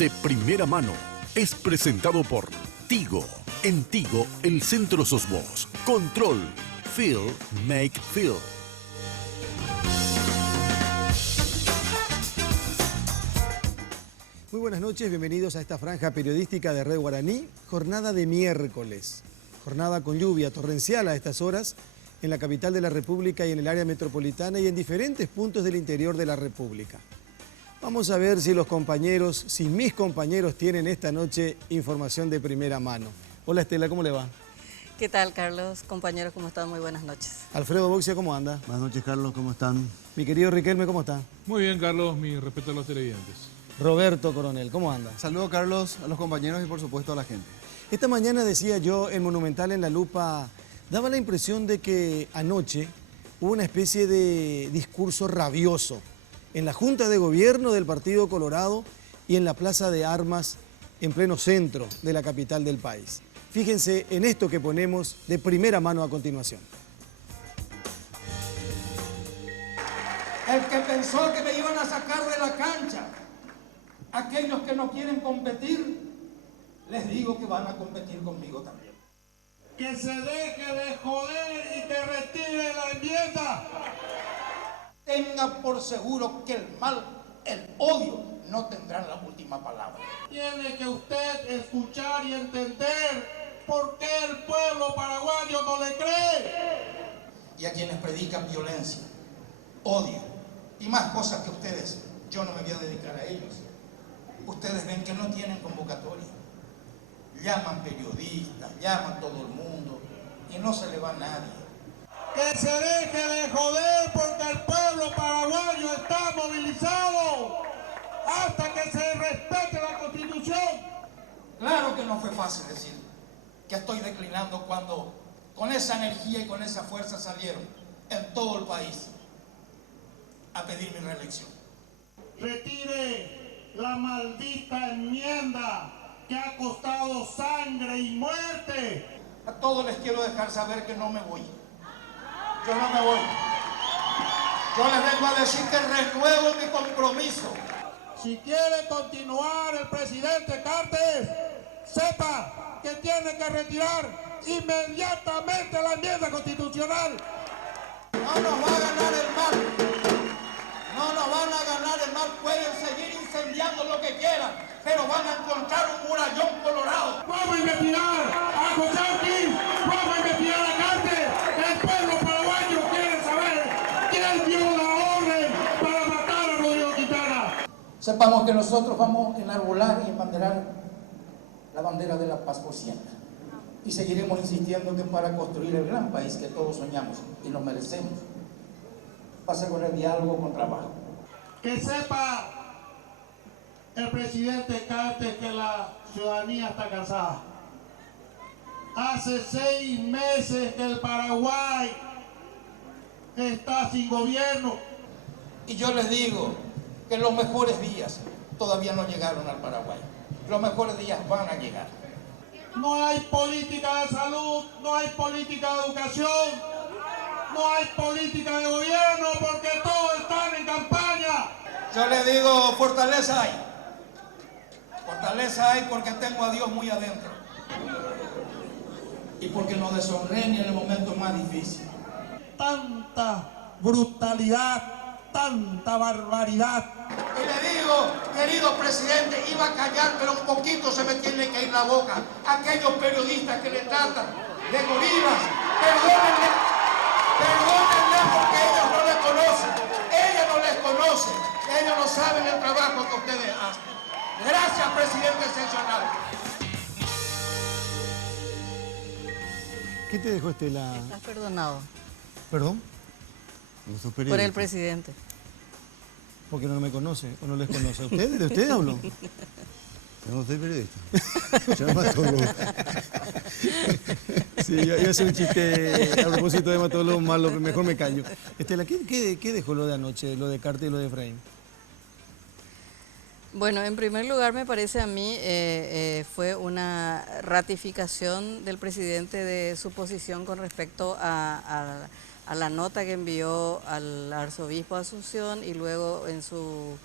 de primera mano es presentado por Tigo. En Tigo, el centro sos vos. Control. Feel. Make feel. Muy buenas noches, bienvenidos a esta franja periodística de Red Guaraní. Jornada de miércoles. Jornada con lluvia torrencial a estas horas en la capital de la República y en el área metropolitana y en diferentes puntos del interior de la República. Vamos a ver si los compañeros, si mis compañeros tienen esta noche información de primera mano. Hola Estela, ¿cómo le va? ¿Qué tal, Carlos? Compañeros, ¿cómo están? Muy buenas noches. Alfredo Boxia, ¿cómo anda? Buenas noches, Carlos, ¿cómo están? Mi querido Riquelme, ¿cómo está? Muy bien, Carlos, mi respeto a los televidentes. Roberto Coronel, ¿cómo anda? Saludos, Carlos, a los compañeros y por supuesto a la gente. Esta mañana decía yo, en Monumental en la Lupa, daba la impresión de que anoche hubo una especie de discurso rabioso en la Junta de Gobierno del Partido Colorado y en la Plaza de Armas en pleno centro de la capital del país. Fíjense en esto que ponemos de primera mano a continuación. El que pensó que me iban a sacar de la cancha, aquellos que no quieren competir, les digo que van a competir conmigo también. Que se deje de joder y que retire la enmienda. Tenga por seguro que el mal, el odio, no tendrán la última palabra. Tiene que usted escuchar y entender por qué el pueblo paraguayo no le cree. Y a quienes predican violencia, odio y más cosas que ustedes, yo no me voy a dedicar a ellos. Ustedes ven que no tienen convocatoria. Llaman periodistas, llaman todo el mundo y no se le va a nadie. Que se deje de joder porque el pueblo paraguayo está movilizado hasta que se respete la Constitución. Claro que no fue fácil decir que estoy declinando cuando con esa energía y con esa fuerza salieron en todo el país a pedir mi reelección. Retire la maldita enmienda que ha costado sangre y muerte. A todos les quiero dejar saber que no me voy. Yo no me voy. Yo les vengo a decir que renuevo mi compromiso. Si quiere continuar el presidente Cartes, sepa que tiene que retirar inmediatamente la enmienda constitucional. No nos va a ganar el mal. No nos van a ganar el mal. Pueden seguir incendiando lo que quieran, pero van a encontrar un murallón colorado. Vamos a investigar a José, vamos a investigar a Cartes. El pueblo paraguayo quiere saber quién dio la orden para matar a Rodrigo Quintana. Sepamos que nosotros vamos a enarbolar y embanderar la bandera de la paz por siempre. Y seguiremos insistiendo que para construir el gran país que todos soñamos y nos merecemos, pasa con el diálogo, con trabajo. Que sepa el presidente Cartes que la ciudadanía está cansada. Hace 6 meses que el Paraguay está sin gobierno. Y yo les digo que los mejores días todavía no llegaron al Paraguay. Los mejores días van a llegar. No hay política de salud, no hay política de educación, no hay política de gobierno porque todos están en campaña. Yo les digo, fortaleza hay. Fortaleza hay porque tengo a Dios muy adentro. Y porque nos deshonré en el momento más difícil. Tanta brutalidad, tanta barbaridad. Y le digo, querido presidente, iba a callar, pero un poquito se me tiene que ir la boca. Aquellos periodistas que le tratan de gorilas, perdónenle porque ellos no les conocen. Ellos no les conocen. Ellos no saben el trabajo que ustedes hacen. Gracias, presidente excepcional. ¿Qué te dejó Estela? Estás perdonado ¿Perdón? por el presidente. Porque no me conoce o no les conoce. ¿Ustedes? ¿De ustedes hablo? Yo no soy periodista. Yo matólogo. Sí, yo hice un chiste a propósito de matólogo malo, mejor me callo. Estela, ¿qué dejó lo de anoche, lo de Cartes y lo de Efraín? Bueno, en primer lugar me parece a mí fue una ratificación del presidente de su posición con respecto a la nota que envió al arzobispo de Asunción y luego en su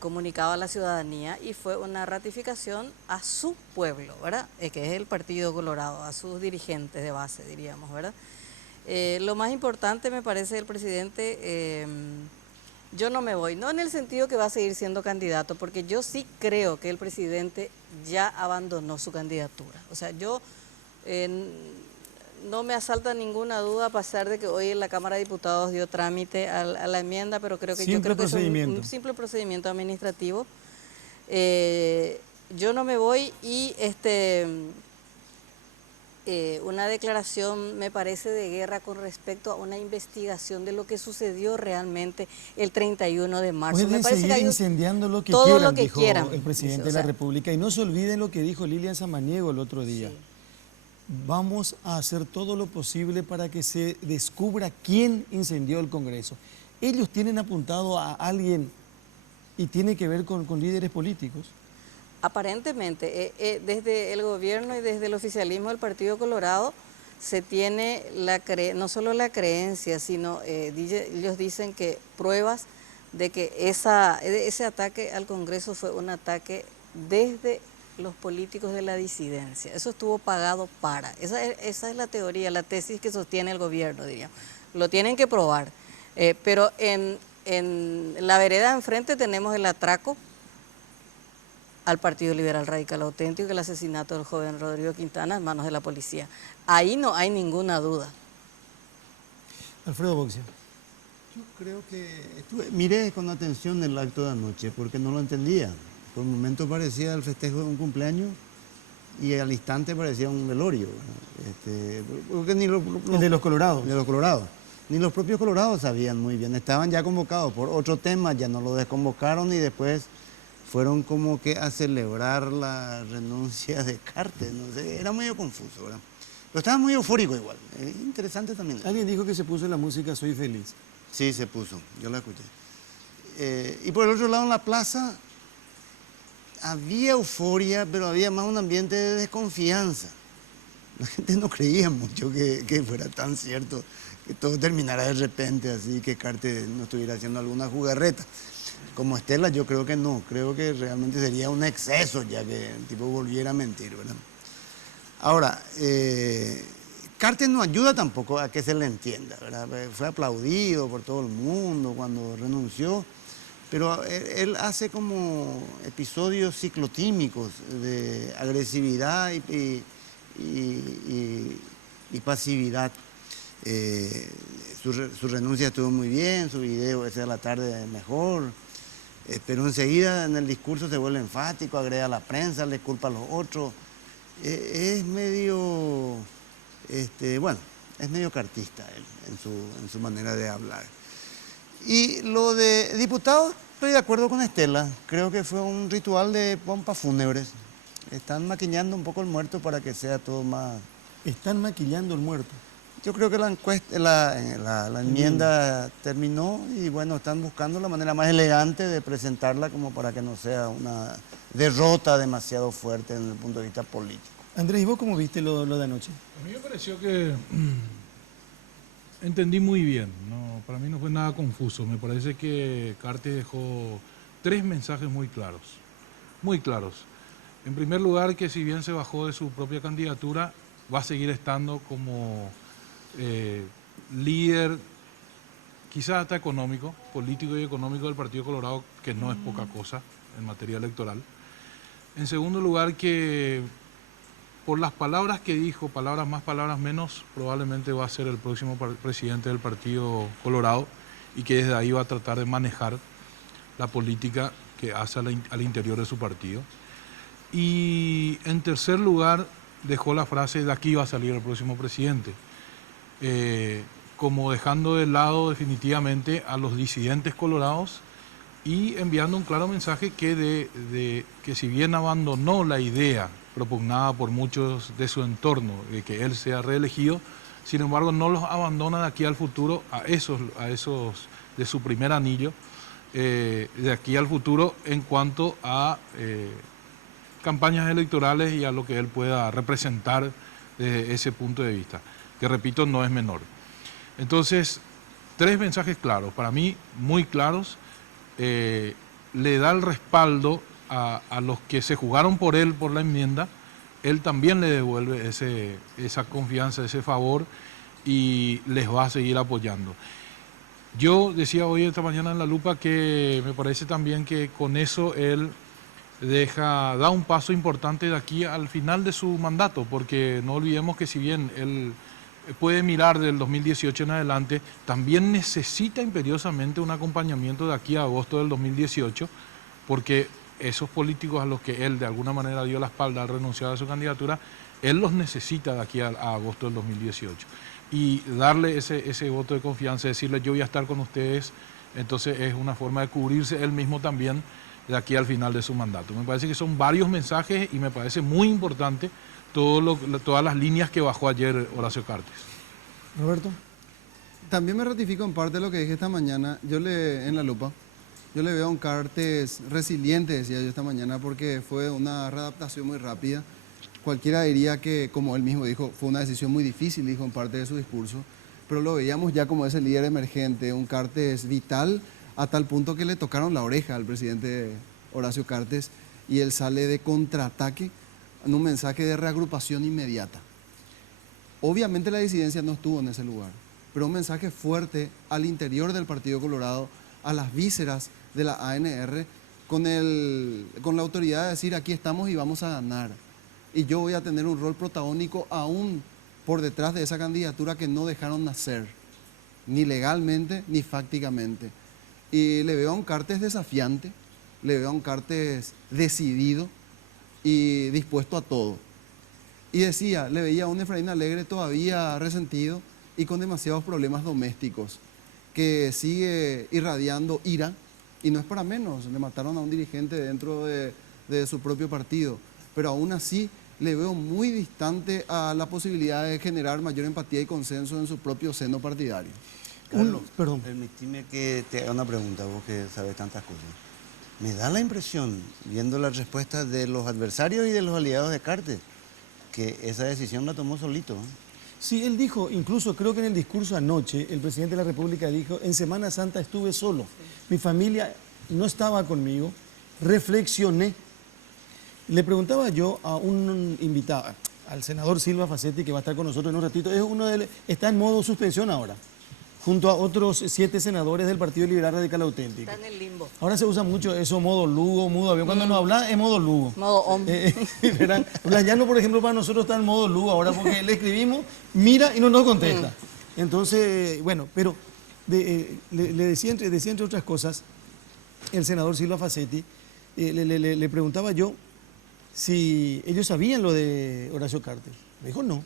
comunicado a la ciudadanía y fue una ratificación a su pueblo, ¿verdad? Que es el Partido Colorado, a sus dirigentes de base, diríamos, ¿verdad? Lo más importante me parece del presidente, yo no me voy, no en el sentido que va a seguir siendo candidato, porque yo sí creo que el presidente ya abandonó su candidatura. O sea, yo no me asalta ninguna duda a pesar de que hoy en la Cámara de Diputados dio trámite a la enmienda, pero creo que es un simple procedimiento administrativo. Yo no me voy y una declaración me parece de guerra con respecto a una investigación de lo que sucedió realmente el 31 de marzo. Pueden me parece seguir que incendiando lo que todo quieran, lo que dijo quieran, el presidente dice, de la República. Y no se olviden lo que dijo Lilian Samaniego el otro día. Sí. Vamos a hacer todo lo posible para que se descubra quién incendió el Congreso. Ellos tienen apuntado a alguien y tiene que ver con líderes políticos. Aparentemente, desde el gobierno y desde el oficialismo del Partido Colorado se tiene no solo la creencia, sino ellos dicen que pruebas de que ese ataque al Congreso fue un ataque desde los políticos de la disidencia. Eso estuvo pagado para. Esa es la teoría, la tesis que sostiene el gobierno, diríamos. Lo tienen que probar. Pero en la vereda enfrente tenemos el atraco al Partido Liberal Radical Auténtico y el asesinato del joven Rodrigo Quintana en manos de la policía. Ahí no hay ninguna duda. Alfredo Boxia. Yo creo que miré con atención el acto de anoche porque no lo entendía. Por un momento parecía el festejo de un cumpleaños y al instante parecía un velorio. Porque ni El de los colorados. De los colorados. Ni los propios colorados sabían muy bien. Estaban ya convocados por otro tema, ya no lo desconvocaron y después fueron como que a celebrar la renuncia de Cartes. No sé, era medio confuso, ¿verdad? Pero estaba muy eufórico igual. Interesante también. Alguien dijo que se puso la música Soy Feliz. Sí, se puso. Yo la escuché. Y por el otro lado, en la plaza había euforia, pero había más un ambiente de desconfianza. La gente no creía mucho que fuera tan cierto, que todo terminara de repente así, que Cartes no estuviera haciendo alguna jugarreta. Como Estela yo creo que no, creo que realmente sería un exceso ya que el tipo volviera a mentir, ¿verdad? Ahora, Cartes no ayuda tampoco a que se le entienda, ¿verdad? Fue aplaudido por todo el mundo cuando renunció, pero él hace como episodios ciclotímicos de agresividad y pasividad. Su renuncia estuvo muy bien, su video ese de la tarde mejor, pero enseguida en el discurso se vuelve enfático, agrega a la prensa, le culpa a los otros. Es medio, bueno, es medio cartista él en su manera de hablar. Y lo de diputados, estoy de acuerdo con Estela, creo que fue un ritual de pompas fúnebres. Están maquillando un poco el muerto para que sea todo más... Están maquillando el muerto. Yo creo que la enmienda terminó y bueno, están buscando la manera más elegante de presentarla como para que no sea una derrota demasiado fuerte desde el punto de vista político. Andrés, ¿y vos cómo viste lo de anoche? A mí me pareció que entendí muy bien, ¿no? Para mí no fue nada confuso. Me parece que Cartes dejó 3 mensajes muy claros, muy claros. En primer lugar, que si bien se bajó de su propia candidatura, va a seguir estando como líder, quizás hasta económico, político y económico del Partido Colorado, que no es poca cosa en materia electoral. En segundo lugar, que por las palabras que dijo, palabras más, palabras menos, probablemente va a ser el próximo presidente del Partido Colorado y que desde ahí va a tratar de manejar la política que hace al interior de su partido. Y en tercer lugar, dejó la frase de aquí va a salir el próximo presidente, como dejando de lado definitivamente a los disidentes colorados y enviando un claro mensaje que si bien abandonó la idea propugnada por muchos de su entorno de que él sea reelegido, sin embargo no los abandona de aquí al futuro a esos de su primer anillo, de aquí al futuro en cuanto a campañas electorales y a lo que él pueda representar desde ese punto de vista, que repito, no es menor. Entonces, 3 mensajes claros, para mí muy claros. le da el respaldo a los que se jugaron por él, por la enmienda, él también le devuelve esa confianza, ese favor, y les va a seguir apoyando. Yo decía hoy, esta mañana en La Lupa, que me parece también que con eso él da un paso importante de aquí al final de su mandato, porque no olvidemos que si bien él puede mirar del 2018 en adelante, también necesita imperiosamente un acompañamiento de aquí a agosto del 2018, porque esos políticos a los que él de alguna manera dio la espalda al renunciar a su candidatura, él los necesita de aquí a agosto del 2018. Y darle ese voto de confianza, decirle yo voy a estar con ustedes, entonces es una forma de cubrirse él mismo también de aquí al final de su mandato. Me parece que son varios mensajes y me parece muy importante todas las líneas que bajó ayer Horacio Cartes. Roberto. También me ratifico en parte lo que dije esta mañana. En La Lupa, yo le veo a un Cartes resiliente, decía yo esta mañana, porque fue una readaptación muy rápida. Cualquiera diría que, como él mismo dijo, fue una decisión muy difícil, dijo en parte de su discurso, pero lo veíamos ya como ese líder emergente, un Cartes vital, a tal punto que le tocaron la oreja al presidente Horacio Cartes y él sale de contraataque en un mensaje de reagrupación inmediata. Obviamente la disidencia no estuvo en ese lugar, pero un mensaje fuerte al interior del Partido Colorado, a las vísceras de la ANR, con la autoridad de decir aquí estamos y vamos a ganar. Y yo voy a tener un rol protagónico aún por detrás de esa candidatura que no dejaron nacer, ni legalmente ni fácticamente. Y le veo a un Cartes desafiante, le veo a un Cartes decidido y dispuesto a todo. Y decía, le veía a un Efraín Alegre todavía resentido y con demasiados problemas domésticos, que sigue irradiando ira, y no es para menos, le mataron a un dirigente dentro de su propio partido, pero aún así le veo muy distante a la posibilidad de generar mayor empatía y consenso en su propio seno partidario. Carlos, Perdón. permíteme que te haga una pregunta, vos que sabes tantas cosas. Me da la impresión, viendo las respuestas de los adversarios y de los aliados de Cartes, que esa decisión la tomó solito, ¿eh? Sí, él dijo, incluso creo que en el discurso anoche, el presidente de la República dijo, en Semana Santa estuve solo, mi familia no estaba conmigo, reflexioné. Le preguntaba yo a un invitado, al senador Silva Facetti, que va a estar con nosotros en un ratito, está en modo suspensión ahora, junto a otros 7 senadores del Partido Liberal Radical Auténtico. Está en el limbo. Ahora se usa mucho eso, modo Lugo, mudo avión. Cuando nos habla es modo Lugo. Modo hombre. Blayano, por ejemplo, para nosotros está en modo Lugo ahora porque le escribimos, mira y no nos contesta. Entonces, bueno, pero le decía entre otras cosas, el senador Silva Facetti, le preguntaba yo si ellos sabían lo de Horacio Cartes. Me dijo no.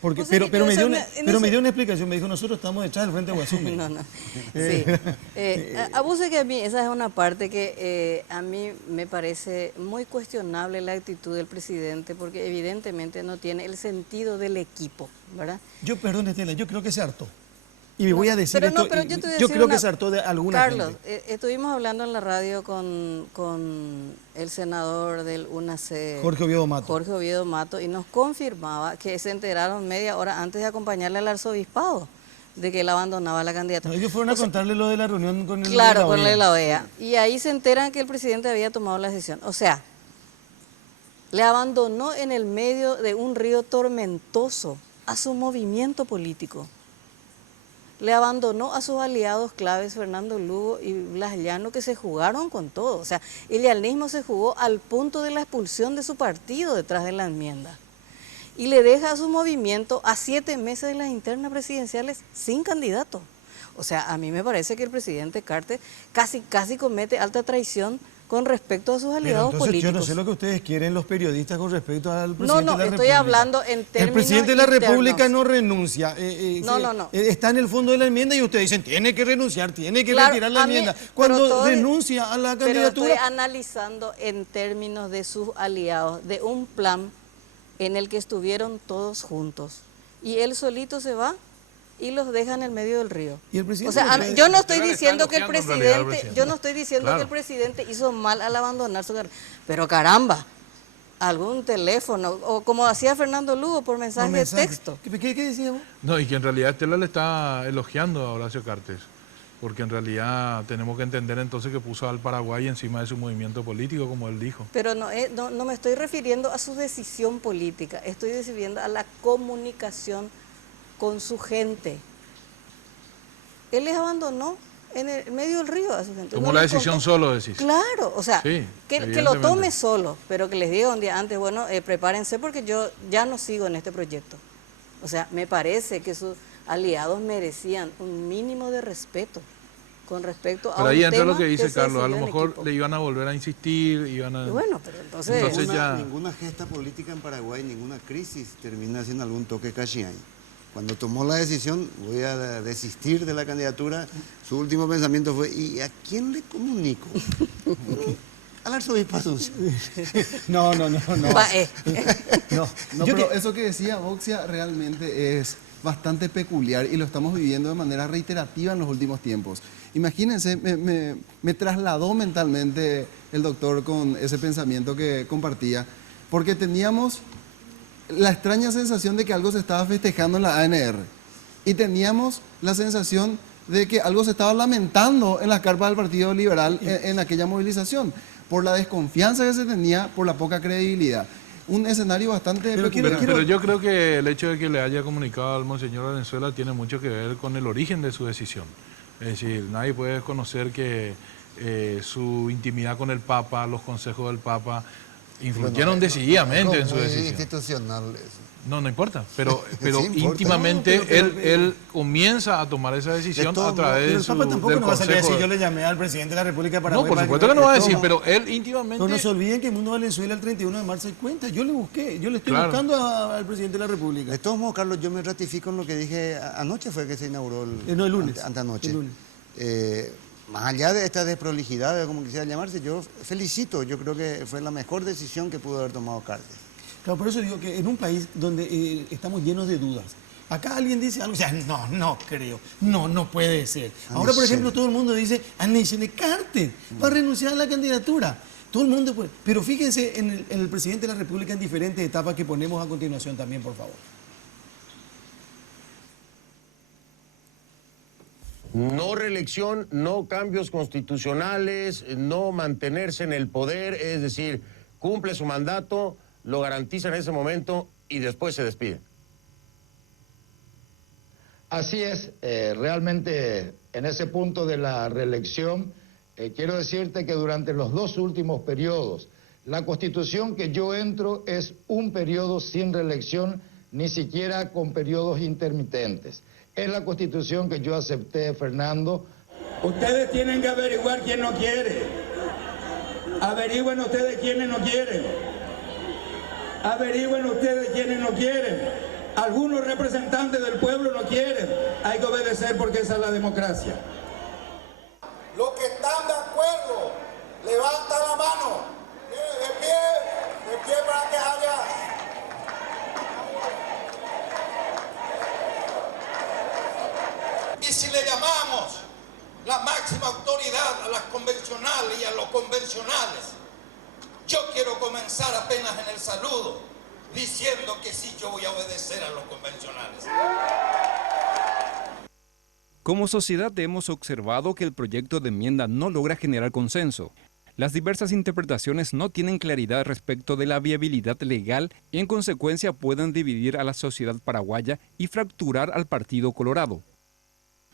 Porque, O sea, pero me ese- dio una explicación, me dijo, nosotros estamos detrás del Frente Guasú. No. Sí. Abuse que a mí, esa es una parte que a mí me parece muy cuestionable la actitud del presidente, porque evidentemente no tiene el sentido del equipo, ¿verdad? Perdón, Estela, yo creo que se hartó. Y me voy a decir pero esto, pero yo te voy a yo decir creo una- que se hartó de alguna Carlos, gente. estuvimos hablando en la radio con el senador del UNAC, Jorge Oviedo Mato. Jorge Oviedo Mato, y nos confirmaba que se enteraron media hora antes de acompañarle al arzobispado de que él abandonaba la candidatura. No, ellos fueron a contarle lo de la reunión con el Claro, de la con OEA. la OEA. Y ahí se enteran que el presidente había tomado la decisión. O sea, le abandonó en el medio de un río tormentoso a su movimiento político. Le abandonó a sus aliados claves, Fernando Lugo y Blas Llano, que se jugaron con todo. O sea, el llanismo se jugó al punto de la expulsión de su partido detrás de la enmienda. Y le deja a su movimiento a 7 meses de las internas presidenciales sin candidato. O sea, a mí me parece que el presidente Cartes casi comete alta traición con respecto a sus Pero aliados entonces políticos. yo no sé lo que ustedes quieren los periodistas con respecto al presidente No, de la República. estoy hablando en términos El presidente de la internos. República no renuncia. No. Está en el fondo de la enmienda y ustedes dicen, tiene que renunciar, tiene que Claro, retirar la a mí- enmienda. pero Cuando todo- renuncia a la Pero candidatura... estoy analizando en términos de sus aliados, de un plan en el que estuvieron todos juntos. Y él solito se va y los deja en el medio del río. Y el O presidente sea, le- yo no estoy Pero le está diciendo que el elogiando en realidad al presidente, presidente. yo no estoy diciendo Claro. que el presidente hizo mal al abandonar su carrera. Pero caramba, algún teléfono, o como hacía Fernando Lugo por mensaje de texto. ¿Qué decía vos? No, y que en realidad Estela le está elogiando a Horacio Cartes, porque en realidad tenemos que entender entonces que puso al Paraguay encima de su movimiento político, como él dijo. Pero no me estoy refiriendo a su decisión política, estoy refiriendo a la comunicación con su gente. Él les abandonó en el medio del río a su gente. Tomó No la les decisión contó. solo, decís. Claro, o sea, Sí, que lo evidentemente. tome solo, pero que les diga un día antes, bueno, prepárense porque yo ya no sigo en este proyecto. O sea, me parece que sus aliados merecían un mínimo de respeto con respecto a Pero un ahí entra tema lo que dice se Carlos, a decidió lo en mejor equipo. le iban a volver a insistir, iban a... Y bueno, pero entonces ya- Ninguna gesta política en Paraguay, ninguna crisis termina sin algún toque cachiay. Cuando tomó la decisión, voy a desistir de la candidatura, su último pensamiento fue, ¿y a quién le comunico? Al arzobispo Asunción. No. Va, No, pero eso que decía Boxia realmente es bastante peculiar y lo estamos viviendo de manera reiterativa en los últimos tiempos. Imagínense, me trasladó mentalmente el doctor con ese pensamiento que compartía, porque teníamos la extraña sensación de que algo se estaba festejando en la ANR y teníamos la sensación de que algo se estaba lamentando en las carpas del Partido Liberal en aquella movilización, por la desconfianza que se tenía, por la poca credibilidad. Un escenario bastante peculiar. Pero yo creo que el hecho de que le haya comunicado al monseñor Valenzuela tiene mucho que ver con el origen de su decisión. Es decir, nadie puede desconocer que su intimidad con el Papa, los consejos del Papa, influyeron decididamente en su decisión. Institucional eso. No importa, pero Sí importa. íntimamente No, pero- él comienza a tomar esa decisión De todos a través Pero de el su, Papa tampoco del nos va a salir a decir, consejo. yo le llamé al presidente de la República de Paraguay. No, por para supuesto que no va a decir, tome. pero él íntimamente... No nos olviden que el Mundo Valenzuela el 31 de marzo hay cuenta. Yo le busqué, yo le estoy Claro. buscando al presidente de la República. De todos modos, Carlos, yo me ratifico en lo que dije anoche, fue que se inauguró No, el lunes. Antanoche. El lunes. Más allá de esta desprolijidad, como quisiera llamarse, yo felicito, yo creo que fue la mejor decisión que pudo haber tomado Cartes. Claro, por eso digo que en un país donde estamos llenos de dudas, acá alguien dice algo, o sea, no creo, no puede ser. Ahora, por ejemplo, todo el mundo dice, Anísele Cartes va a renunciar a la candidatura. Todo el mundo puede. Pero fíjense en el presidente de la República en diferentes etapas que ponemos a continuación también, por favor. No reelección, no cambios constitucionales, no mantenerse en el poder, es decir, cumple su mandato, lo garantiza en ese momento y después se despide. Así es, realmente en ese punto de la reelección, quiero decirte que durante los dos últimos periodos, la constitución que yo entro es un periodo sin reelección, ni siquiera con periodos intermitentes. Es la constitución que yo acepté, Fernando. Ustedes tienen que averiguar quién no quiere. Averigüen ustedes quiénes no quieren. Averigüen ustedes quiénes no quieren. Algunos representantes del pueblo no quieren. Hay que obedecer porque esa es la democracia. Los que están de acuerdo, levanta la mano. De pie para que haya. Y si le llamamos la máxima autoridad a las convencionales y a los convencionales, yo quiero comenzar apenas en el saludo diciendo que sí, yo voy a obedecer a los convencionales. Como sociedad hemos observado que el proyecto de enmienda no logra generar consenso. Las diversas interpretaciones no tienen claridad respecto de la viabilidad legal y en consecuencia pueden dividir a la sociedad paraguaya y fracturar al Partido Colorado.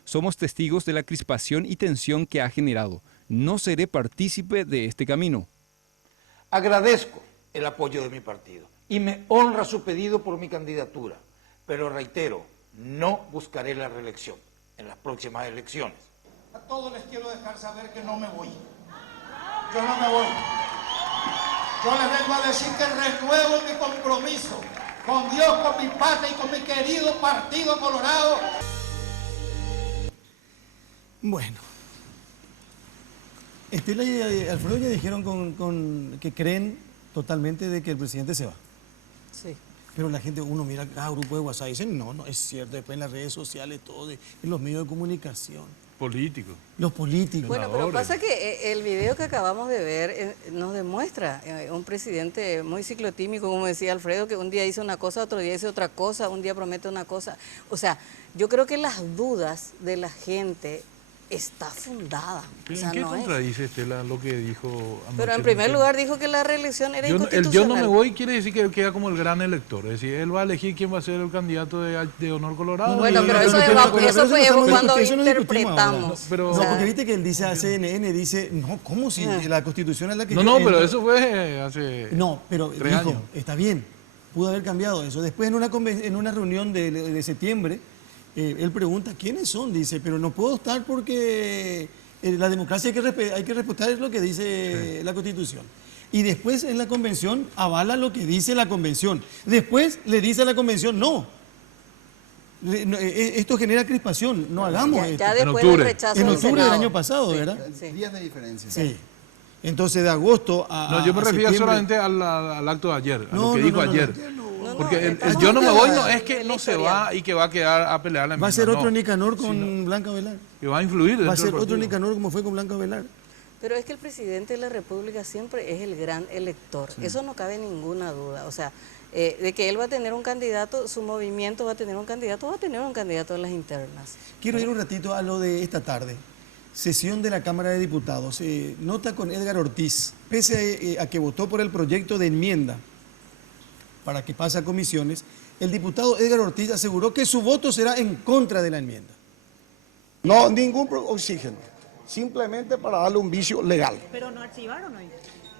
Somos testigos de la crispación y tensión que ha generado. No seré partícipe de este camino. Agradezco el apoyo de mi partido y me honra su pedido por mi candidatura, pero reitero, no buscaré la reelección en las próximas elecciones. A todos les quiero dejar saber que no me voy. Yo no me voy. Yo les vengo a decir que renuevo mi compromiso con Dios, con mi patria y con mi querido Partido Colorado. Bueno. Estela y Alfredo ya dijeron que creen totalmente de que el presidente se va. Sí. Pero la gente, uno mira cada grupo de WhatsApp y dicen, no es cierto. Después en las redes sociales, todo, en los medios de comunicación. Político. Los políticos. Bueno, pero pasa que el video que acabamos de ver nos demuestra un presidente muy ciclotímico, como decía Alfredo, que un día dice una cosa, otro día dice otra cosa, un día promete una cosa. O sea, yo creo que las dudas de la gente está fundada. ¿En O sea, qué no es. contradice Estela lo que dijo anoche? Pero en primer lugar dijo que la reelección era El inconstitucional. yo no me voy quiere decir que él queda como el gran elector. Es decir, él va a elegir quién va a ser el candidato de honor colorado. Bueno, pero eso fue cuando interpretamos. Pero, no, porque viste que él dice a CNN, dice, no, ¿cómo si la Constitución es la que... No, pero eso fue hace No, pero 3 dijo, años. está bien, pudo haber cambiado eso. Después en una reunión de septiembre, él pregunta, ¿quiénes son? Dice, pero no puedo estar porque la democracia hay que respetar lo que dice la Constitución. Y después en la convención avala lo que dice la convención. Después le dice a la convención, no. Esto genera crispación, no hagamos esto. Ya después del rechazo en del octubre del Senado. año pasado, ¿verdad? Días de diferencia. Sí. Entonces de agosto a No, yo me refiero septiembre. solamente al acto de ayer, a No, lo que no, dijo no, ayer. No, Porque estamos yo no me voy, hablando no es que no se va y que va a quedar a pelear la Va a misma, ser otro no. Nicanor con Blanca Velar. Que va a influir dentro Va a ser del otro partido. Nicanor como fue con Blanca Velar. Pero es que el presidente de la República siempre es el gran elector. Eso no cabe ninguna duda. O sea, de que él va a tener un candidato, su movimiento va a tener un candidato en las internas. Quiero ir un ratito a lo de esta tarde. Sesión de la Cámara de Diputados. Nota con Edgar Ortiz. Pese a que votó por el proyecto de enmienda para que pase a comisiones, el diputado Edgar Ortiz aseguró que su voto será en contra de la enmienda. No, ningún oxígeno. Simplemente para darle un vicio legal. Pero no archivaron hoy.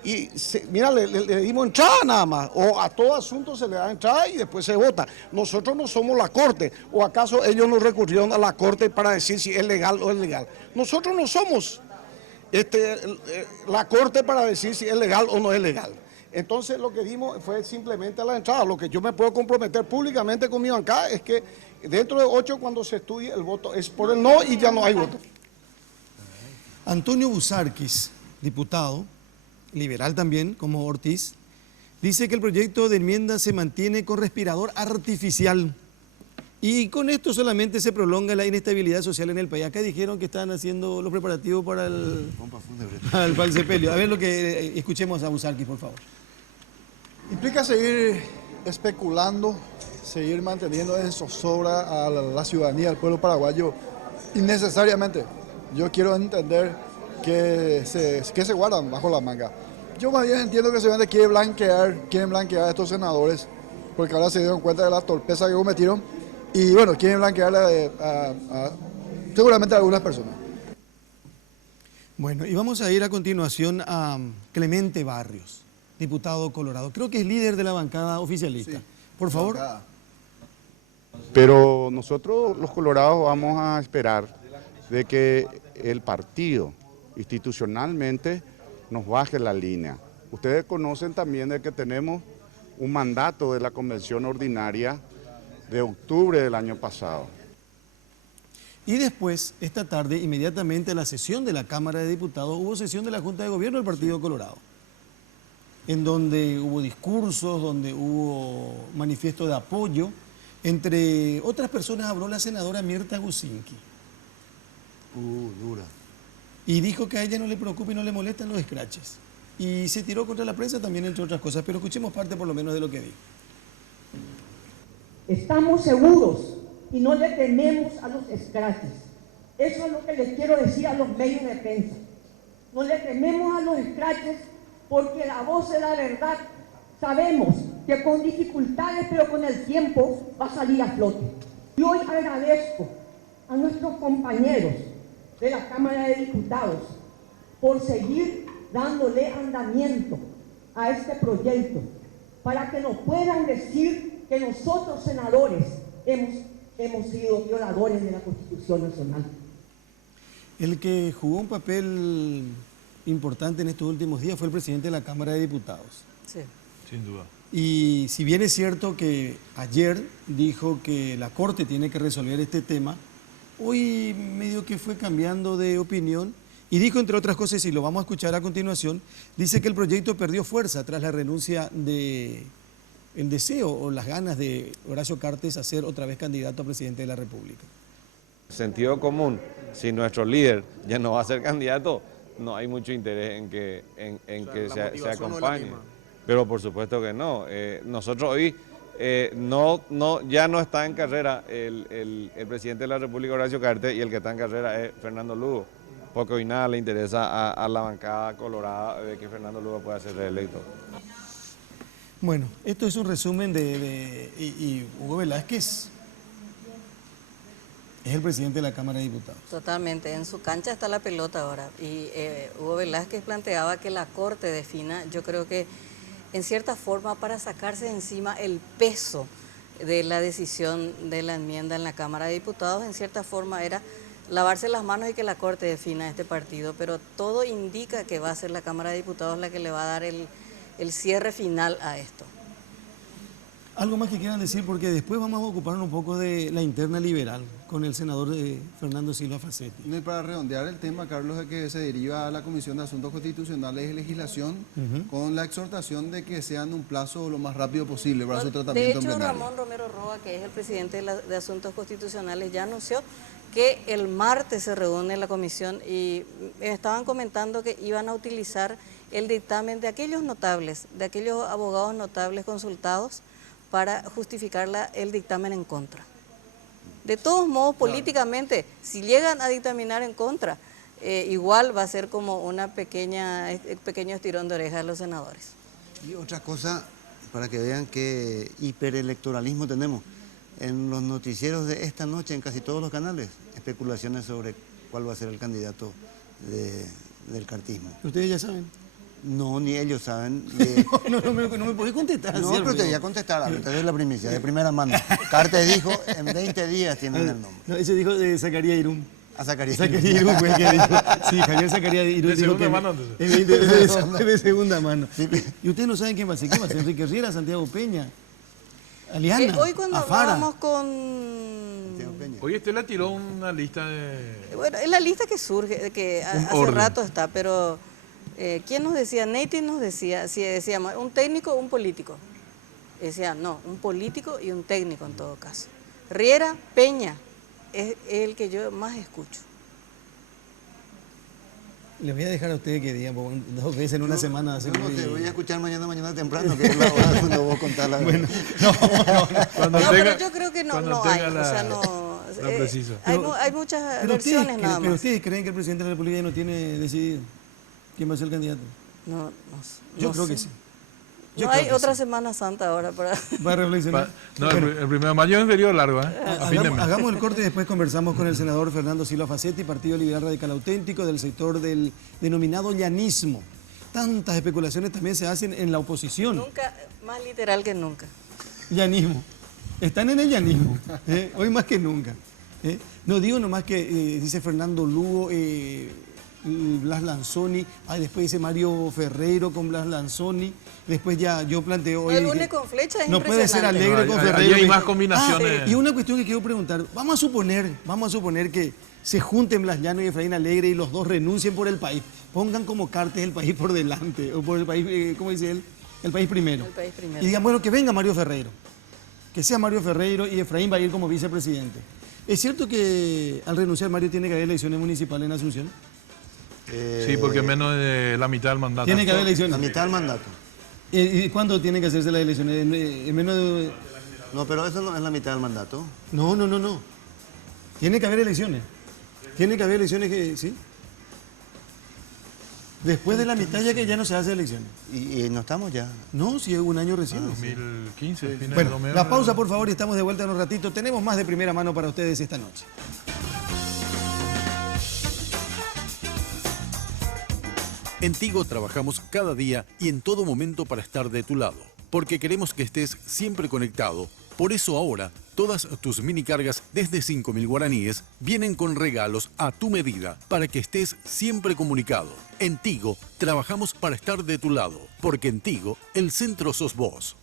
Y mira, le dimos entrada nada más, o a todo asunto se le da entrada y después se vota. Nosotros no somos la Corte, o acaso ellos no recurrieron a la Corte para decir si es legal o es legal. Nosotros no somos la Corte para decir si es legal o no es legal. Entonces lo que dimos fue simplemente a la entrada. Lo que yo me puedo comprometer públicamente con mi bancada es que dentro de 8 cuando se estudie el voto es por el no y ya no hay voto. Antonio Busarquis, diputado, liberal también, como Ortiz, dice que el proyecto de enmienda se mantiene con respirador artificial y con esto solamente se prolonga la inestabilidad social en el país. Acá dijeron que están haciendo los preparativos para el sepelio. A ver lo que escuchemos a Busarquis, por favor. Implica seguir especulando, seguir manteniendo en zozobra a la ciudadanía, al pueblo paraguayo, innecesariamente. Yo quiero entender que se guardan bajo la manga. Yo más bien entiendo que se quieren blanquear a estos senadores, porque ahora se dieron cuenta de la torpeza que cometieron, y bueno, quieren blanquear seguramente a algunas personas. Bueno, y vamos a ir a continuación a Clemente Barrios, diputado colorado. Creo que es líder de la bancada oficialista. Sí, por favor. Pero nosotros los colorados vamos a esperar de que el partido institucionalmente nos baje la línea. Ustedes conocen también de que tenemos un mandato de la convención ordinaria de octubre del año pasado. Y después, esta tarde, inmediatamente a la sesión de la Cámara de Diputados, hubo sesión de la Junta de Gobierno del Partido Colorado, en donde hubo discursos, donde hubo manifiesto de apoyo. Entre otras personas habló la senadora Mirta Gusinski. Dura. Y dijo que a ella no le preocupa y no le molestan los escraches. Y se tiró contra la prensa también, entre otras cosas. Pero escuchemos parte por lo menos de lo que dijo. Estamos seguros y no le tememos a los escraches. Eso es lo que les quiero decir a los medios de prensa. No le tememos a los escraches porque la voz de la verdad sabemos que con dificultades, pero con el tiempo va a salir a flote. Y hoy agradezco a nuestros compañeros de la Cámara de Diputados por seguir dándole andamiento a este proyecto para que nos puedan decir que nosotros senadores hemos sido violadores de la Constitución Nacional. El que jugó un papel importante en estos últimos días fue el presidente de la Cámara de Diputados. Sí. Sin duda. Y si bien es cierto que ayer dijo que la Corte tiene que resolver este tema, hoy medio que fue cambiando de opinión y dijo, entre otras cosas, y lo vamos a escuchar a continuación, dice que el proyecto perdió fuerza tras la renuncia de el deseo o las ganas de Horacio Cartes a ser otra vez candidato a presidente de la República. Sentido común, si nuestro líder ya no va a ser candidato, no hay mucho interés en que se acompañe. Pero por supuesto que no. Nosotros hoy ya no está en carrera el presidente de la República, Horacio Cartes, y el que está en carrera es Fernando Lugo, porque hoy nada le interesa a la bancada colorada de que Fernando Lugo pueda ser reelecto. Bueno, esto es un resumen y Hugo Velázquez es el presidente de la Cámara de Diputados. Totalmente, en su cancha está la pelota ahora. Y Hugo Velázquez planteaba que la Corte defina, yo creo que en cierta forma para sacarse de encima el peso de la decisión de la enmienda en la Cámara de Diputados, en cierta forma era lavarse las manos y que la Corte defina este partido, pero todo indica que va a ser la Cámara de Diputados la que le va a dar el cierre final a esto. Algo más que quieran decir, porque después vamos a ocuparnos un poco de la interna liberal con el senador Fernando Silva Facetti. Y para redondear el tema, Carlos, de que se deriva a la Comisión de Asuntos Constitucionales y Legislación con la exhortación de que sean un plazo lo más rápido posible para su tratamiento en plenario. De hecho, Ramón Romero Roa, que es el presidente de Asuntos Constitucionales, ya anunció que el martes se reúne la comisión y estaban comentando que iban a utilizar el dictamen de aquellos notables, de aquellos abogados notables consultados para justificar el dictamen en contra. De todos modos, políticamente, si llegan a dictaminar en contra, igual va a ser como una pequeño estirón de oreja de los senadores. Y otra cosa, para que vean qué hiperelectoralismo tenemos, en los noticieros de esta noche, en casi todos los canales, especulaciones sobre cuál va a ser el candidato del cartismo. ¿Ustedes ya saben? No, ni ellos saben. No me podés contestar. No, pero te voy a contestar, te doy la primicia, de primera mano. Cartes dijo, en 20 días tienen el nombre. No, ese dijo de Zacarías Irún. A Zacarías Irún fue el que dijo. Sí, Javier Zacarías Irún dijo que de segunda mano. Sí. Y ustedes no saben quién va a ser. ¿Quién va a ser? Enrique Riera, Santiago Peña, Aliana, hoy cuando Afara. hablábamos con... Hoy Estela tiró una lista de... Bueno, es la lista que surge, que hace rato está, pero... ¿quién nos decía? Neytin nos decía, si decíamos, ¿un técnico o un político? Decía, no, un político y un técnico en todo caso. Riera, Peña, es el que yo más escucho. Les voy a dejar a ustedes que digan 2 veces en una semana. Yo no te voy a escuchar mañana temprano, que es la hora cuando vos contás la bueno, pero yo creo que no hay, o sea, no... hay muchas versiones nada más. ¿Pero ustedes creen que el presidente de la República no tiene decidido quién va a ser el candidato? Yo creo que sí. No hay otra Semana Santa ahora para reflexionar. No, el 1 de mayo es un periodo largo, Hagamos el corte y después conversamos con el senador Fernando Silva Facetti, Partido Liberal Radical Auténtico, del sector del denominado llanismo. Tantas especulaciones también se hacen en la oposición. Nunca, más literal que nunca. Llanismo. Están en el llanismo, hoy más que nunca. No digo nomás que dice Fernando Lugo, Blas Lanzoni, después dice Mario Ferreiro con Blas Lanzoni, después ya yo planteo hoy... El lunes con flecha es no puede ser Alegre con Ferreiro. Hay más combinaciones. Y una cuestión que quiero preguntar, vamos a suponer que se junten Blas Llano y Efraín Alegre y los dos renuncien por el país, pongan como Cartes el país por delante, o por el país, ¿cómo dice él? El país primero. El país primero. Y digan, bueno, que venga Mario Ferreiro, que sea Mario Ferreiro y Efraín va a ir como vicepresidente. ¿Es cierto que al renunciar Mario tiene que haber elecciones municipales en Asunción? Sí, porque menos de la mitad del mandato. Tiene que haber elecciones. La mitad del mandato. ¿Y cuándo tienen que hacerse las elecciones? ¿En menos de...? No, pero eso no es la mitad del mandato. No. Tiene que haber elecciones. Tiene que haber elecciones que... ¿Sí? Después de la mitad ya que ya no se hace elecciones. ¿Y no estamos ya? No, si es un año recién. 2015. Bueno, la pausa por favor y estamos de vuelta en un ratito. Tenemos más de primera mano para ustedes esta noche. En Tigo trabajamos cada día y en todo momento para estar de tu lado, porque queremos que estés siempre conectado. Por eso ahora, todas tus mini cargas desde 5.000 guaraníes vienen con regalos a tu medida, para que estés siempre comunicado. En Tigo trabajamos para estar de tu lado, porque en Tigo el centro sos vos.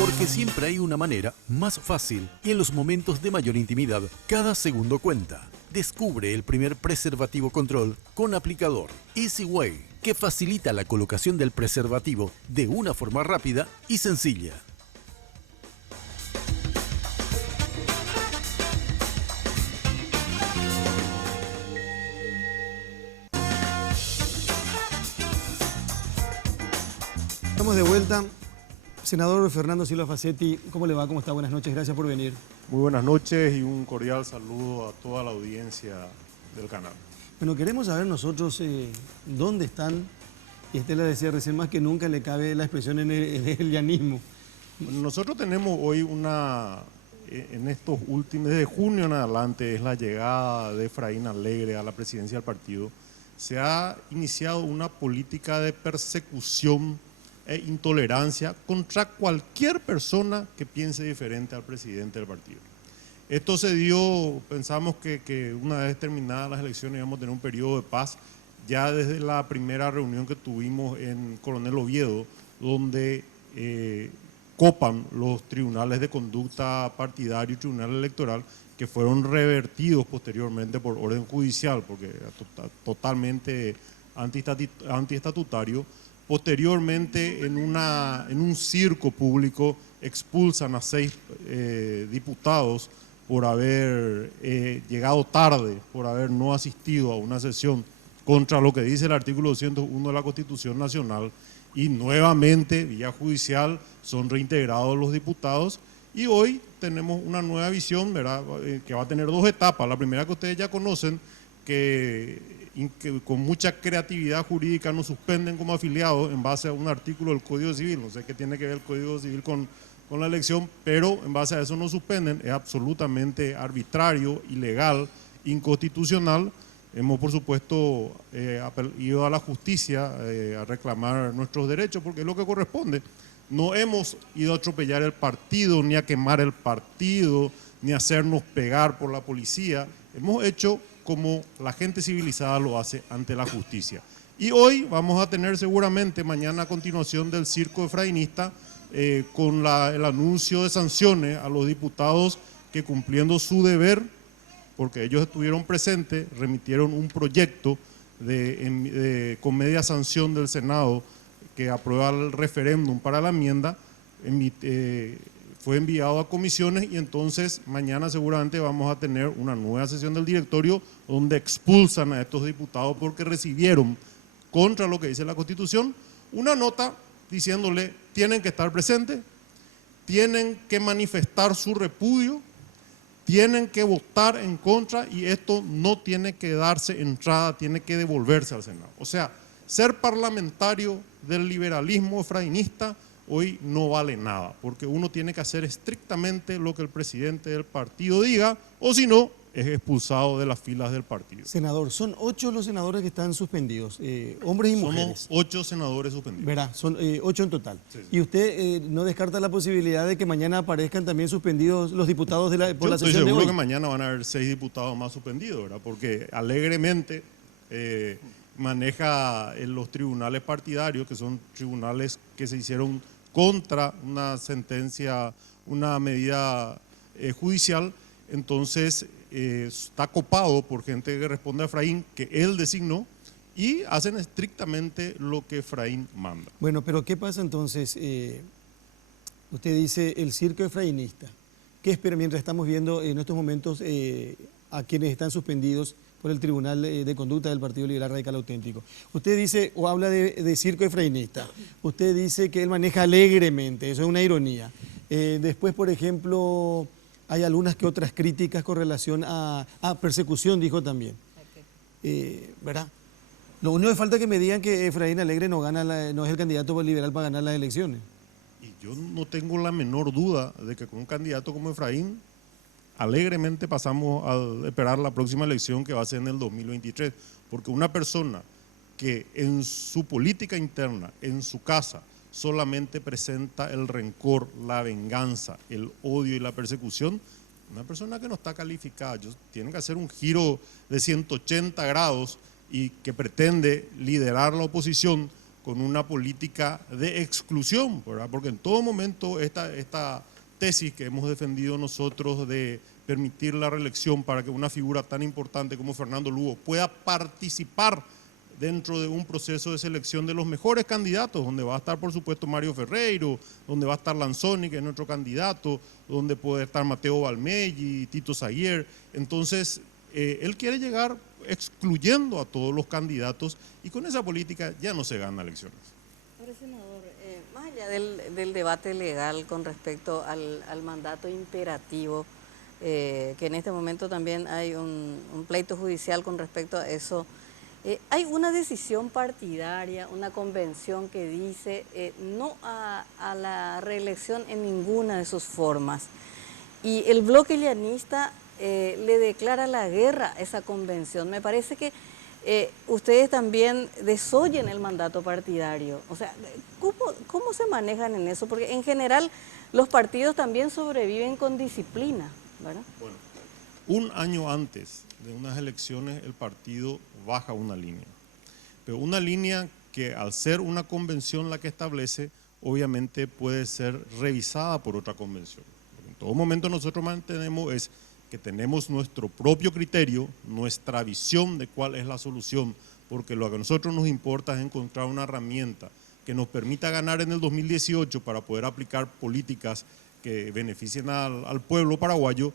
Porque siempre hay una manera más fácil y en los momentos de mayor intimidad, cada segundo cuenta. Descubre el primer preservativo control con aplicador Easy Way, que facilita la colocación del preservativo de una forma rápida y sencilla. Estamos de vuelta. Senador Fernando Silva Facetti, ¿cómo le va? ¿Cómo está? Buenas noches, gracias por venir. Muy buenas noches y un cordial saludo a toda la audiencia del canal. Bueno, queremos saber nosotros dónde están, y Estela decía recién, más que nunca le cabe la expresión en el llanismo. Nosotros tenemos hoy en estos últimos, desde junio en adelante, es la llegada de Efraín Alegre a la presidencia del partido. Se ha iniciado una política de persecución e intolerancia contra cualquier persona que piense diferente al presidente del partido. Esto se dio, pensamos que una vez terminadas las elecciones íbamos a tener un periodo de paz, ya desde la primera reunión que tuvimos en Coronel Oviedo, donde copan los tribunales de conducta partidario y tribunal electoral, que fueron revertidos posteriormente por orden judicial, porque era totalmente antiestatutario. Posteriormente, en un circo público, expulsan a 6 diputados por haber llegado tarde, por haber no asistido a una sesión contra lo que dice el artículo 201 de la Constitución Nacional, y nuevamente, vía judicial, son reintegrados los diputados, y hoy tenemos una nueva visión, ¿verdad?, que va a tener 2 etapas. La primera que ustedes ya conocen, que con mucha creatividad jurídica nos suspenden como afiliados en base a un artículo del Código Civil. No sé qué tiene que ver el Código Civil con la elección, pero en base a eso nos suspenden. Es absolutamente arbitrario, ilegal, inconstitucional. Hemos, por supuesto, ido a la justicia a reclamar nuestros derechos, porque es lo que corresponde. No hemos ido a atropellar el partido, ni a quemar el partido, ni a hacernos pegar por la policía. Hemos hecho como la gente civilizada lo hace ante la justicia. Y hoy vamos a tener seguramente mañana a continuación del circo efrainista con el anuncio de sanciones a los diputados que, cumpliendo su deber, porque ellos estuvieron presentes, remitieron un proyecto con media sanción del Senado que aprueba el referéndum para la enmienda, fue enviado a comisiones, y entonces mañana seguramente vamos a tener una nueva sesión del directorio donde expulsan a estos diputados porque recibieron, contra lo que dice la Constitución, una nota diciéndole: tienen que estar presentes, tienen que manifestar su repudio, tienen que votar en contra, y esto no tiene que darse entrada, tiene que devolverse al Senado. O sea, ser parlamentario del liberalismo efrainista hoy no vale nada, porque uno tiene que hacer estrictamente lo que el presidente del partido diga, o si no, es expulsado de las filas del partido. Senador, son 8 los senadores que están suspendidos, hombres y mujeres. Somos 8 senadores suspendidos. Verá, son 8 en total. Sí, sí. ¿Y usted no descarta la posibilidad de que mañana aparezcan también suspendidos los diputados por la sesión de hoy? Estoy seguro que mañana van a haber 6 diputados más suspendidos, ¿verdad? Porque alegremente maneja en los tribunales partidarios, que son tribunales que se hicieron contra una sentencia, una medida judicial. Entonces está copado por gente que responde a Efraín, que él designó, y hacen estrictamente lo que Efraín manda. Bueno, pero ¿qué pasa entonces? Usted dice el circo efrainista. ¿Qué espera mientras estamos viendo en estos momentos a quienes están suspendidos por el Tribunal de Conducta del Partido Liberal Radical Auténtico? Usted dice, o habla de circo efrainista, usted dice que él maneja alegremente, eso es una ironía. Después, por ejemplo, hay algunas que otras críticas con relación a persecución, dijo también. ¿Verdad? Lo único que falta es que me digan que Efraín Alegre no es el candidato liberal para ganar las elecciones. Y yo no tengo la menor duda de que con un candidato como Efraín, alegremente pasamos a esperar la próxima elección, que va a ser en el 2023, porque una persona que en su política interna, en su casa, solamente presenta el rencor, la venganza, el odio y la persecución, una persona que no está calificada. Tiene que hacer un giro de 180 grados y que pretende liderar la oposición con una política de exclusión, ¿verdad? Porque en todo momento esta tesis que hemos defendido nosotros de permitir la reelección para que una figura tan importante como Fernando Lugo pueda participar dentro de un proceso de selección de los mejores candidatos, donde va a estar, por supuesto, Mario Ferreiro, donde va a estar Lanzoni, que es nuestro candidato, donde puede estar Mateo Valmelli, Tito Saguier. Entonces, él quiere llegar excluyendo a todos los candidatos, y con esa política ya no se gana elecciones. Ahora, senador, más allá del debate legal con respecto al mandato imperativo, que en este momento también hay un pleito judicial con respecto a eso, hay una decisión partidaria, una convención que dice no a la reelección en ninguna de sus formas. Y el bloque llanista le declara la guerra a esa convención. Me parece que ustedes también desoyen el mandato partidario. O sea, ¿cómo se manejan en eso? Porque en general los partidos también sobreviven con disciplina, ¿verdad? Bueno, un año antes de unas elecciones el partido baja una línea, pero una línea que al ser una convención la que establece, obviamente puede ser revisada por otra convención. En todo momento nosotros mantenemos es que tenemos nuestro propio criterio, nuestra visión de cuál es la solución, porque lo que a nosotros nos importa es encontrar una herramienta que nos permita ganar en el 2018 para poder aplicar políticas que beneficien al pueblo paraguayo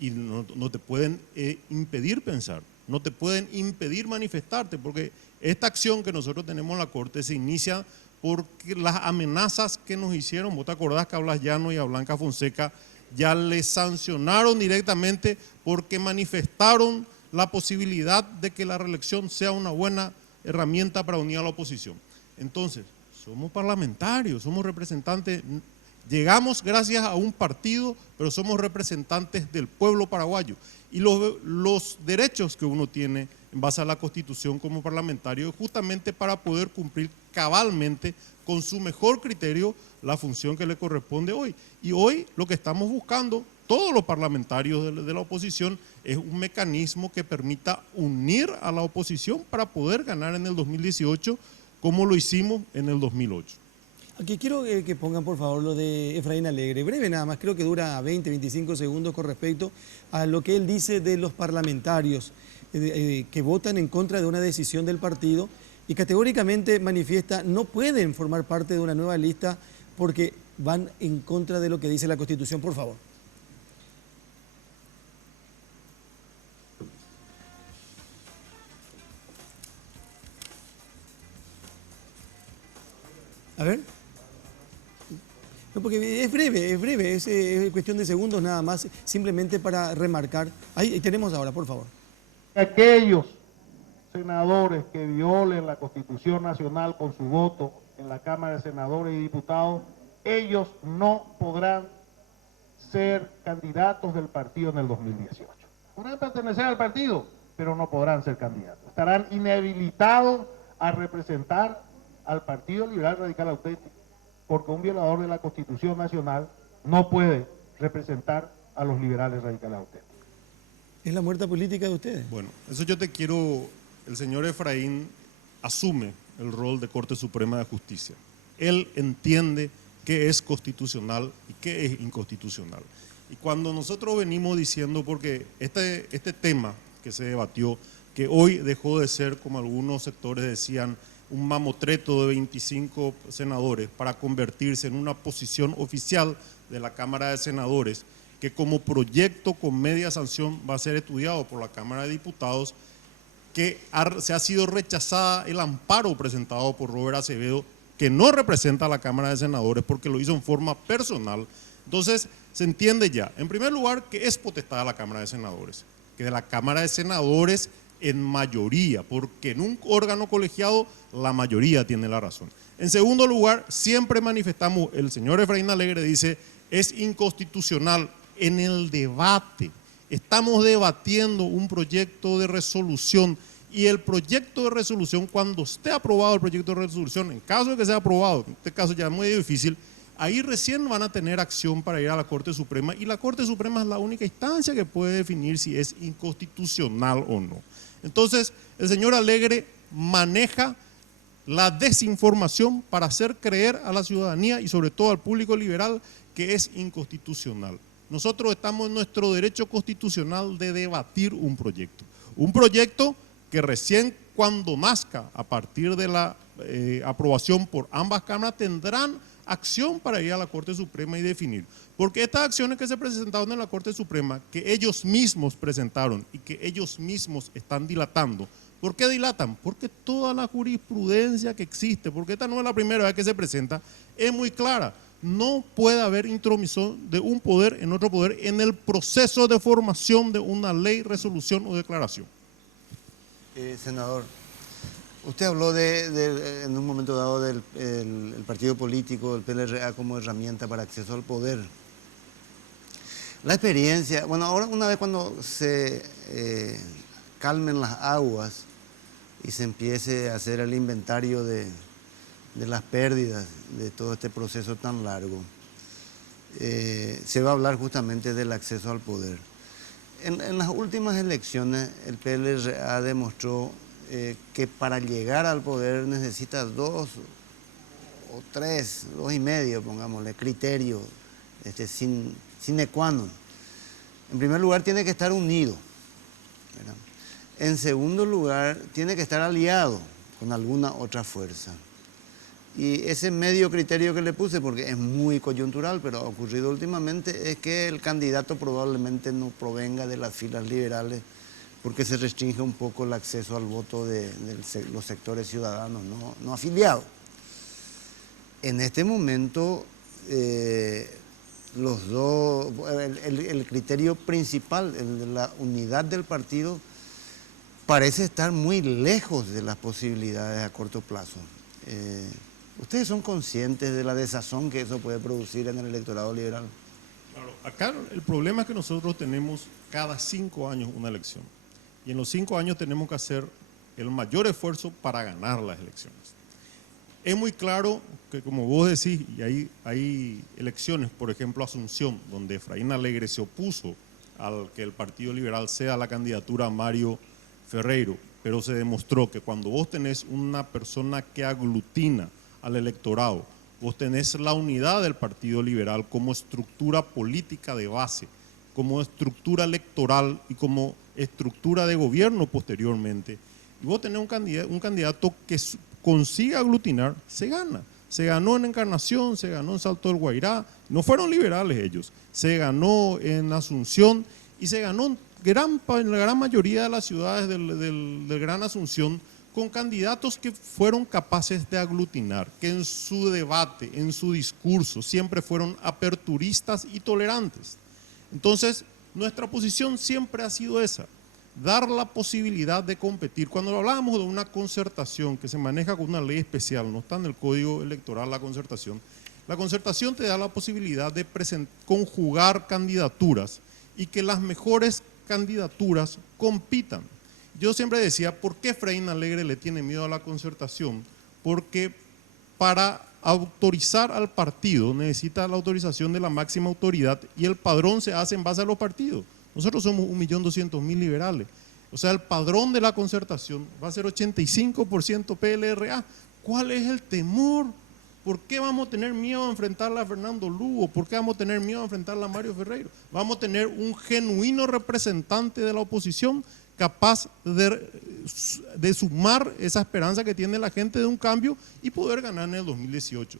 y no te pueden impedir pensar, no te pueden impedir manifestarte, porque esta acción que nosotros tenemos en la Corte se inicia porque las amenazas que nos hicieron, vos te acordás que a Blas Llano y a Blanca Fonseca ya les sancionaron directamente porque manifestaron la posibilidad de que la reelección sea una buena herramienta para unir a la oposición. Entonces, somos parlamentarios, somos representantes, llegamos gracias a un partido, pero somos representantes del pueblo paraguayo. Y los derechos que uno tiene en base a la Constitución como parlamentario es justamente para poder cumplir cabalmente con su mejor criterio la función que le corresponde hoy. Y hoy lo que estamos buscando, todos los parlamentarios de la oposición, es un mecanismo que permita unir a la oposición para poder ganar en el 2018 como lo hicimos en el 2008. Aquí quiero que pongan por favor lo de Efraín Alegre, breve nada más, creo que dura 20, 25 segundos con respecto a lo que él dice de los parlamentarios que votan en contra de una decisión del partido y categóricamente manifiesta no pueden formar parte de una nueva lista porque van en contra de lo que dice la Constitución. Por favor. A ver. No, porque es breve, es cuestión de segundos nada más, simplemente para remarcar. Ahí tenemos ahora, por favor. Aquellos senadores que violen la Constitución Nacional con su voto en la Cámara de Senadores y Diputados, ellos no podrán ser candidatos del partido en el 2018. Podrán pertenecer al partido, pero no podrán ser candidatos. Estarán inhabilitados a representar al Partido Liberal Radical Auténtico, porque un violador de la Constitución Nacional no puede representar a los liberales radicales auténticos. ¿Es la muerte política de ustedes? Bueno, eso yo te quiero, el señor Efraín asume el rol de Corte Suprema de Justicia. Él entiende qué es constitucional y qué es inconstitucional. Y cuando nosotros venimos diciendo, porque este tema que se debatió, que hoy dejó de ser, como algunos sectores decían, un mamotreto de 25 senadores para convertirse en una posición oficial de la Cámara de Senadores, que como proyecto con media sanción va a ser estudiado por la Cámara de Diputados, que se ha sido rechazada el amparo presentado por Robert Acevedo, que no representa a la Cámara de Senadores porque lo hizo en forma personal. Entonces se entiende ya, en primer lugar, que es potestad de la Cámara de Senadores, que de la Cámara de Senadores en mayoría, porque en un órgano colegiado la mayoría tiene la razón. En segundo lugar, siempre manifestamos, el señor Efraín Alegre dice, es inconstitucional en el debate. Estamos debatiendo un proyecto de resolución y el proyecto de resolución, cuando esté aprobado el proyecto de resolución, en caso de que sea aprobado, en este caso ya es muy difícil, ahí recién van a tener acción para ir a la Corte Suprema y la Corte Suprema es la única instancia que puede definir si es inconstitucional o no. Entonces, el señor Alegre maneja la desinformación para hacer creer a la ciudadanía y sobre todo al público liberal que es inconstitucional. Nosotros estamos en nuestro derecho constitucional de debatir un proyecto que recién cuando nazca a partir de la aprobación por ambas cámaras tendrán acción para ir a la Corte Suprema y definir. Porque estas acciones que se presentaron en la Corte Suprema, que ellos mismos presentaron y que ellos mismos están dilatando, ¿Por qué dilatan? Porque toda la jurisprudencia que existe, porque esta no es la primera vez que se presenta, es muy clara. No puede haber intromisión de un poder en otro poder en el proceso de formación de una ley, resolución o declaración. Senador, usted habló en un momento dado del el partido político, el PLRA, como herramienta para acceso al poder. La experiencia, bueno, ahora una vez cuando se calmen las aguas y se empiece a hacer el inventario de las pérdidas de todo este proceso tan largo, se va a hablar justamente del acceso al poder. En las últimas elecciones el PLRA demostró que para llegar al poder necesita 2 o 3, 2,5, pongámosle, criterios sine qua non. En primer lugar tiene que estar unido, ¿verdad? En segundo lugar tiene que estar aliado con alguna otra fuerza. Y ese medio criterio que le puse, porque es muy coyuntural, pero ha ocurrido últimamente, es que el candidato probablemente no provenga de las filas liberales, porque se restringe un poco el acceso al voto de los sectores ciudadanos no afiliados. En este momento, los dos, el criterio principal, el de la unidad del partido, parece estar muy lejos de las posibilidades a corto plazo. ¿Ustedes son conscientes de la desazón que eso puede producir en el electorado liberal? Claro, acá el problema es que nosotros tenemos cada 5 años una elección. Y en los 5 años tenemos que hacer el mayor esfuerzo para ganar las elecciones. Es muy claro que, como vos decís, y hay elecciones, por ejemplo Asunción, donde Efraín Alegre se opuso al que el Partido Liberal sea la candidatura a Mario Ferreiro, pero se demostró que cuando vos tenés una persona que aglutina al electorado, vos tenés la unidad del Partido Liberal como estructura política de base, como estructura electoral y como estructura de gobierno posteriormente, y vos tenés un candidato que consiga aglutinar, se gana. Se ganó en Encarnación, se ganó en Salto del Guairá, no fueron liberales ellos, se ganó en Asunción y se ganó en la gran mayoría de las ciudades del Gran Asunción, con candidatos que fueron capaces de aglutinar, que en su debate, en su discurso, siempre fueron aperturistas y tolerantes. Entonces, nuestra posición siempre ha sido esa, dar la posibilidad de competir. Cuando hablábamos de una concertación que se maneja con una ley especial, no está en el Código Electoral la concertación te da la posibilidad de conjugar candidaturas y que las mejores candidaturas compitan. Yo siempre decía, ¿por qué Efraín Alegre le tiene miedo a la concertación? Porque para autorizar al partido necesita la autorización de la máxima autoridad y el padrón se hace en base a los partidos. Nosotros somos 1.200.000 liberales. O sea, el padrón de la concertación va a ser 85% PLRA. ¿Cuál es el temor? ¿Por qué vamos a tener miedo a enfrentarla a Fernando Lugo? ¿Por qué vamos a tener miedo a enfrentarla a Mario Ferreiro? Vamos a tener un genuino representante de la oposición capaz de sumar esa esperanza que tiene la gente de un cambio y poder ganar en el 2018.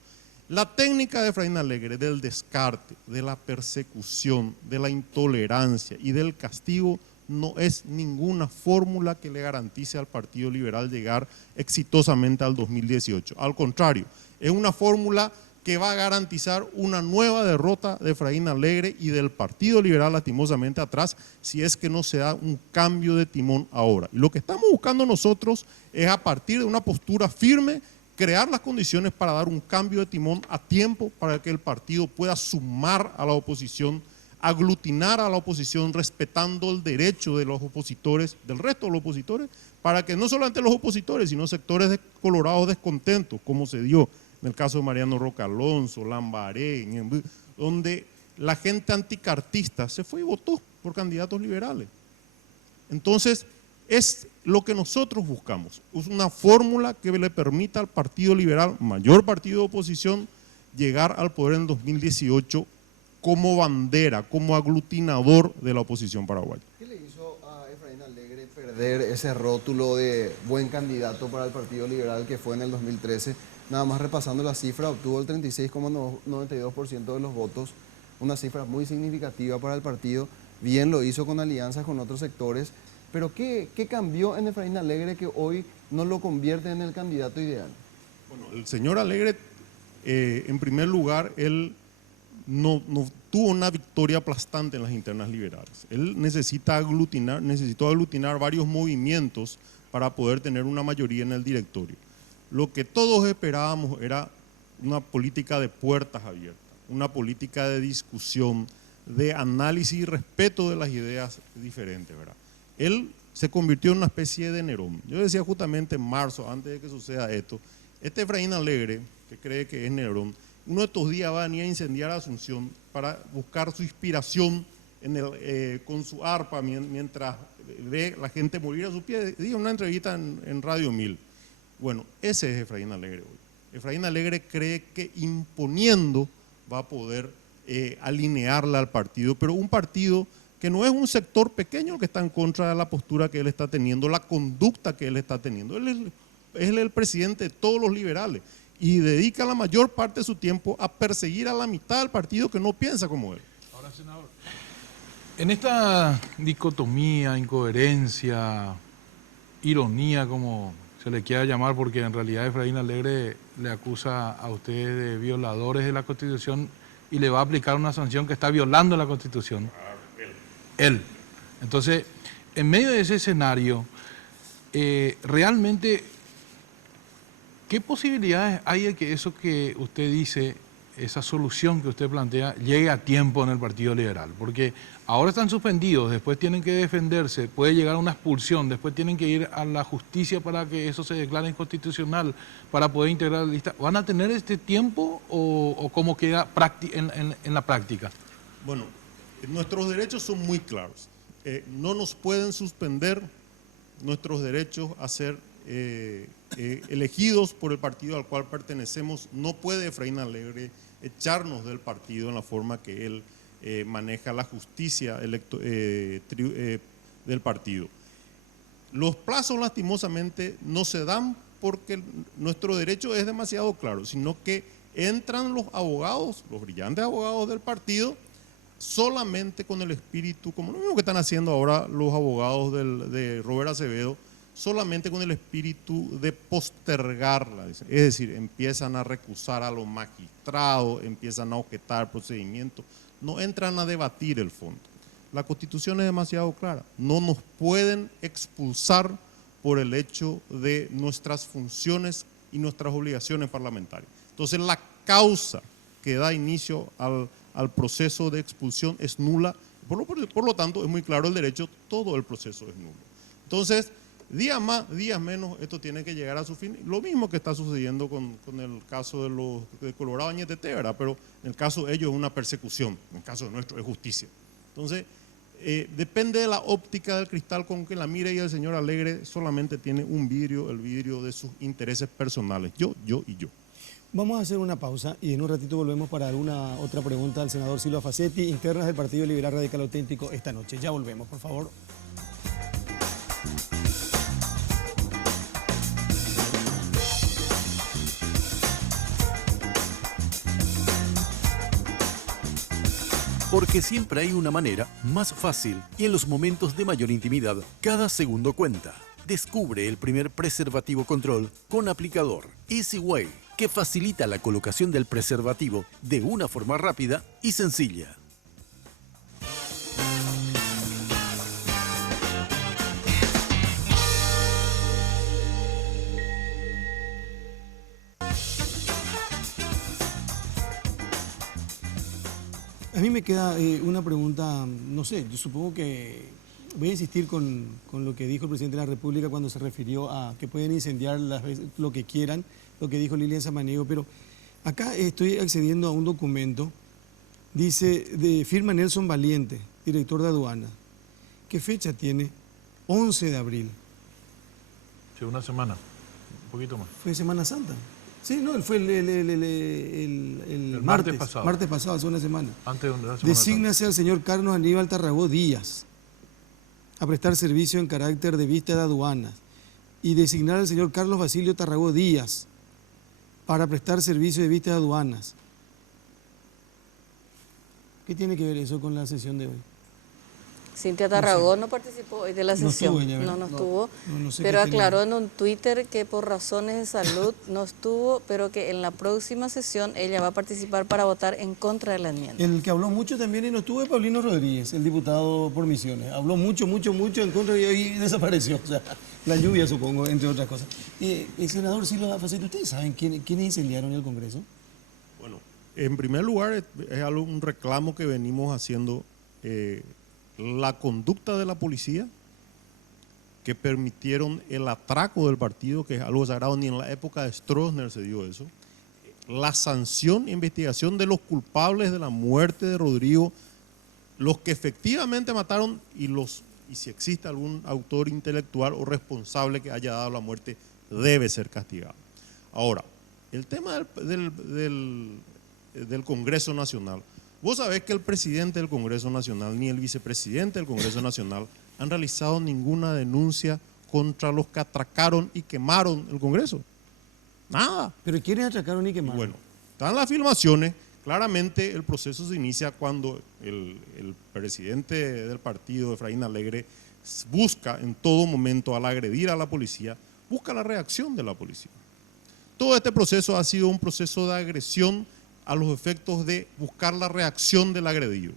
La técnica de Efraín Alegre del descarte, de la persecución, de la intolerancia y del castigo no es ninguna fórmula que le garantice al Partido Liberal llegar exitosamente al 2018. Al contrario, es una fórmula que va a garantizar una nueva derrota de Efraín Alegre y del Partido Liberal lastimosamente atrás si es que no se da un cambio de timón ahora. Y lo que estamos buscando nosotros es a partir de una postura firme crear las condiciones para dar un cambio de timón a tiempo para que el partido pueda sumar a la oposición, aglutinar a la oposición respetando el derecho de los opositores, del resto de los opositores, para que no solamente los opositores sino sectores colorados descontentos como se dio en el caso de Mariano Roca Alonso, Lambaré, donde la gente anticartista se fue y votó por candidatos liberales. Entonces, es lo que nosotros buscamos, es una fórmula que le permita al Partido Liberal, mayor partido de oposición, llegar al poder en 2018 como bandera, como aglutinador de la oposición paraguaya. ¿Qué le hizo a Efraín Alegre perder ese rótulo de buen candidato para el Partido Liberal que fue en el 2013? Nada más repasando la cifra, obtuvo el 36,92% de los votos, una cifra muy significativa para el partido. Bien lo hizo con alianzas con otros sectores, Pero ¿qué cambió en Efraín Alegre que hoy no lo convierte en el candidato ideal? Bueno, el señor Alegre, en primer lugar, él no tuvo una victoria aplastante en las internas liberales. Él necesitó aglutinar varios movimientos para poder tener una mayoría en el directorio. Lo que todos esperábamos era una política de puertas abiertas, una política de discusión, de análisis y respeto de las ideas diferentes, ¿verdad? Él se convirtió en una especie de Nerón. Yo decía justamente en marzo, antes de que suceda esto, este Efraín Alegre, que cree que es Nerón, uno de estos días va a venir a incendiar a Asunción para buscar su inspiración con su arpa mientras ve la gente morir a su pie. Dio una entrevista en Radio 1000. Bueno, ese es Efraín Alegre hoy. Efraín Alegre cree que imponiendo va a poder alinearla al partido, pero un partido que no es un sector pequeño que está en contra de la postura que él está teniendo, la conducta que él está teniendo. Él es el presidente de todos los liberales y dedica la mayor parte de su tiempo a perseguir a la mitad del partido que no piensa como él. Ahora, senador, en esta dicotomía, incoherencia, ironía, como se le quiera llamar, porque en realidad Efraín Alegre le acusa a ustedes de violadores de la Constitución y le va a aplicar una sanción que está violando la Constitución. Él. Entonces, en medio de ese escenario, realmente, ¿qué posibilidades hay de que eso que usted dice, esa solución que usted plantea, llegue a tiempo en el Partido Liberal? Porque ahora están suspendidos, después tienen que defenderse, puede llegar a una expulsión, después tienen que ir a la justicia para que eso se declare inconstitucional, para poder integrar la lista. ¿Van a tener este tiempo o cómo queda en la práctica? Bueno, nuestros derechos son muy claros. No nos pueden suspender nuestros derechos a ser elegidos por el partido al cual pertenecemos. No puede Efraín Alegre echarnos del partido en la forma que él maneja la justicia del partido. Los plazos lastimosamente no se dan porque nuestro derecho es demasiado claro, sino que entran los abogados, los brillantes abogados del partido, solamente con el espíritu, como lo mismo que están haciendo ahora los abogados de Robert Acevedo, solamente con el espíritu de postergarla. Es decir, empiezan a recusar a los magistrados, empiezan a objetar procedimientos, no entran a debatir el fondo. La Constitución es demasiado clara, no nos pueden expulsar por el hecho de nuestras funciones y nuestras obligaciones parlamentarias. Entonces la causa que da inicio al proceso de expulsión es nula, por lo tanto es muy claro el derecho, todo el proceso es nulo. Entonces, días más, días menos, esto tiene que llegar a su fin. Lo mismo que está sucediendo con el caso de Colorado Añetete, ¿verdad? Pero en el caso de ellos es una persecución, en el caso de nuestro es justicia. Entonces, depende de la óptica del cristal con que la mire, y el señor Alegre solamente tiene un vidrio, el vidrio de sus intereses personales, yo y yo. Vamos a hacer una pausa y en un ratito volvemos para alguna otra pregunta al senador Silva Facetti, internas del Partido Liberal Radical Auténtico esta noche. Ya volvemos, por favor. Porque siempre hay una manera más fácil y en los momentos de mayor intimidad, cada segundo cuenta. Descubre el primer preservativo control con aplicador Easy Way, que facilita la colocación del preservativo de una forma rápida y sencilla. A mí me queda una pregunta, no sé, yo supongo que voy a insistir con lo que dijo el presidente de la República cuando se refirió a que pueden incendiar lo que quieran, lo que dijo Lilian Samaniego, pero acá estoy accediendo a un documento, dice, de firma Nelson Valiente, director de aduana. ¿Qué fecha tiene? 11 de abril. Sí, una semana, un poquito más. ¿Fue Semana Santa? Sí, no, fue el martes pasado. Martes pasado, hace una semana. Antes de una semana. Desígnase al señor Carlos Aníbal Tarragó Díaz a prestar servicio en carácter de vista de aduanas y designar al señor Carlos Basilio Tarragó Díaz para prestar servicio de vista de aduanas. ¿Qué tiene que ver eso con la sesión de hoy? Cintia Tarragó no participó hoy de la sesión, no estuvo, pero aclaró en un Twitter que por razones de salud no estuvo, pero que en la próxima sesión ella va a participar para votar en contra de la enmienda. El que habló mucho también y no estuvo es Paulino Rodríguez, el diputado por Misiones. Habló mucho en contra y hoy desapareció. O sea, la lluvia, supongo, entre otras cosas. Senador Silva Facete, ¿ustedes saben quiénes incendiaron el Congreso? Bueno, en primer lugar, es un reclamo que venimos haciendo. La conducta de la policía que permitieron el atraco del partido, que es algo sagrado, ni en la época de Stroessner se dio eso. La sanción e investigación de los culpables de la muerte de Rodrigo, los que efectivamente mataron y si existe algún autor intelectual o responsable que haya dado la muerte, debe ser castigado. Ahora, el tema del Congreso Nacional. Vos sabés que el presidente del Congreso Nacional ni el vicepresidente del Congreso Nacional han realizado ninguna denuncia contra los que atracaron y quemaron el Congreso. Nada. ¿Pero quiénes atracaron y quemaron? Bueno, están las filmaciones. Claramente el proceso se inicia cuando el presidente del partido, Efraín Alegre, busca en todo momento, al agredir a la policía, busca la reacción de la policía. Todo este proceso ha sido un proceso de agresión a los efectos de buscar la reacción del agredido.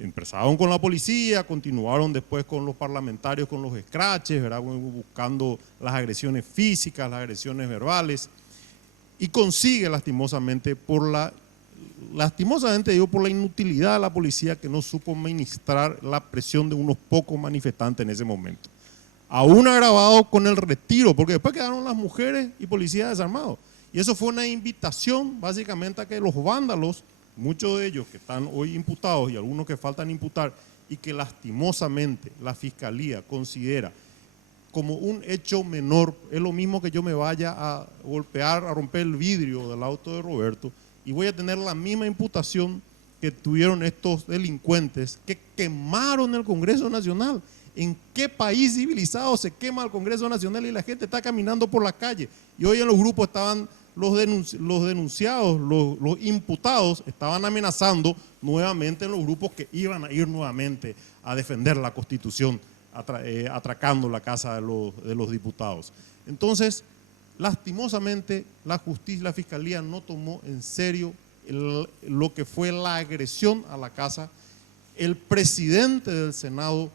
Empezaron con la policía, continuaron después con los parlamentarios, con los escraches, ¿verdad? Buscando las agresiones físicas, las agresiones verbales, y consigue lastimosamente por la inutilidad de la policía, que no supo ministrar la presión de unos pocos manifestantes en ese momento. Aún agravado con el retiro, porque después quedaron las mujeres y policías desarmados. Y eso fue una invitación básicamente a que los vándalos, muchos de ellos que están hoy imputados y algunos que faltan imputar, y que lastimosamente la Fiscalía considera como un hecho menor, es lo mismo que yo me vaya a golpear, a romper el vidrio del auto de Roberto y voy a tener la misma imputación que tuvieron estos delincuentes que quemaron el Congreso Nacional. ¿En qué país civilizado se quema el Congreso Nacional y la gente está caminando por la calle? Y hoy en los grupos estaban los denunciados, los imputados, estaban amenazando nuevamente en los grupos que iban a ir nuevamente a defender la Constitución, atracando la casa de los diputados. Entonces, lastimosamente, la justicia, la Fiscalía no tomó en serio lo que fue la agresión a la casa. El presidente del Senado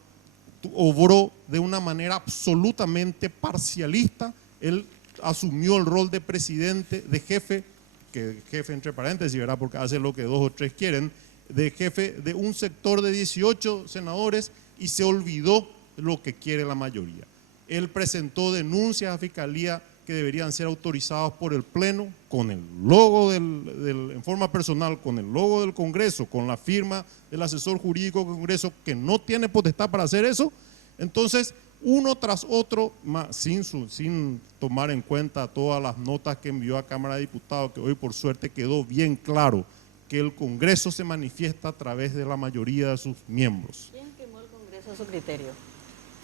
obró de una manera absolutamente parcialista. Él asumió el rol de presidente, de jefe, que jefe entre paréntesis, ¿verdad? Porque hace lo que 2 o 3 quieren, de jefe de un sector de 18 senadores y se olvidó lo que quiere la mayoría. Él presentó denuncias a Fiscalía que deberían ser autorizados por el Pleno, con el logo en forma personal, con el logo del Congreso, con la firma del asesor jurídico del Congreso, que no tiene potestad para hacer eso. Entonces, uno tras otro, sin tomar en cuenta todas las notas que envió a Cámara de Diputados, que hoy por suerte quedó bien claro que el Congreso se manifiesta a través de la mayoría de sus miembros. ¿Quién quemó el Congreso a su criterio?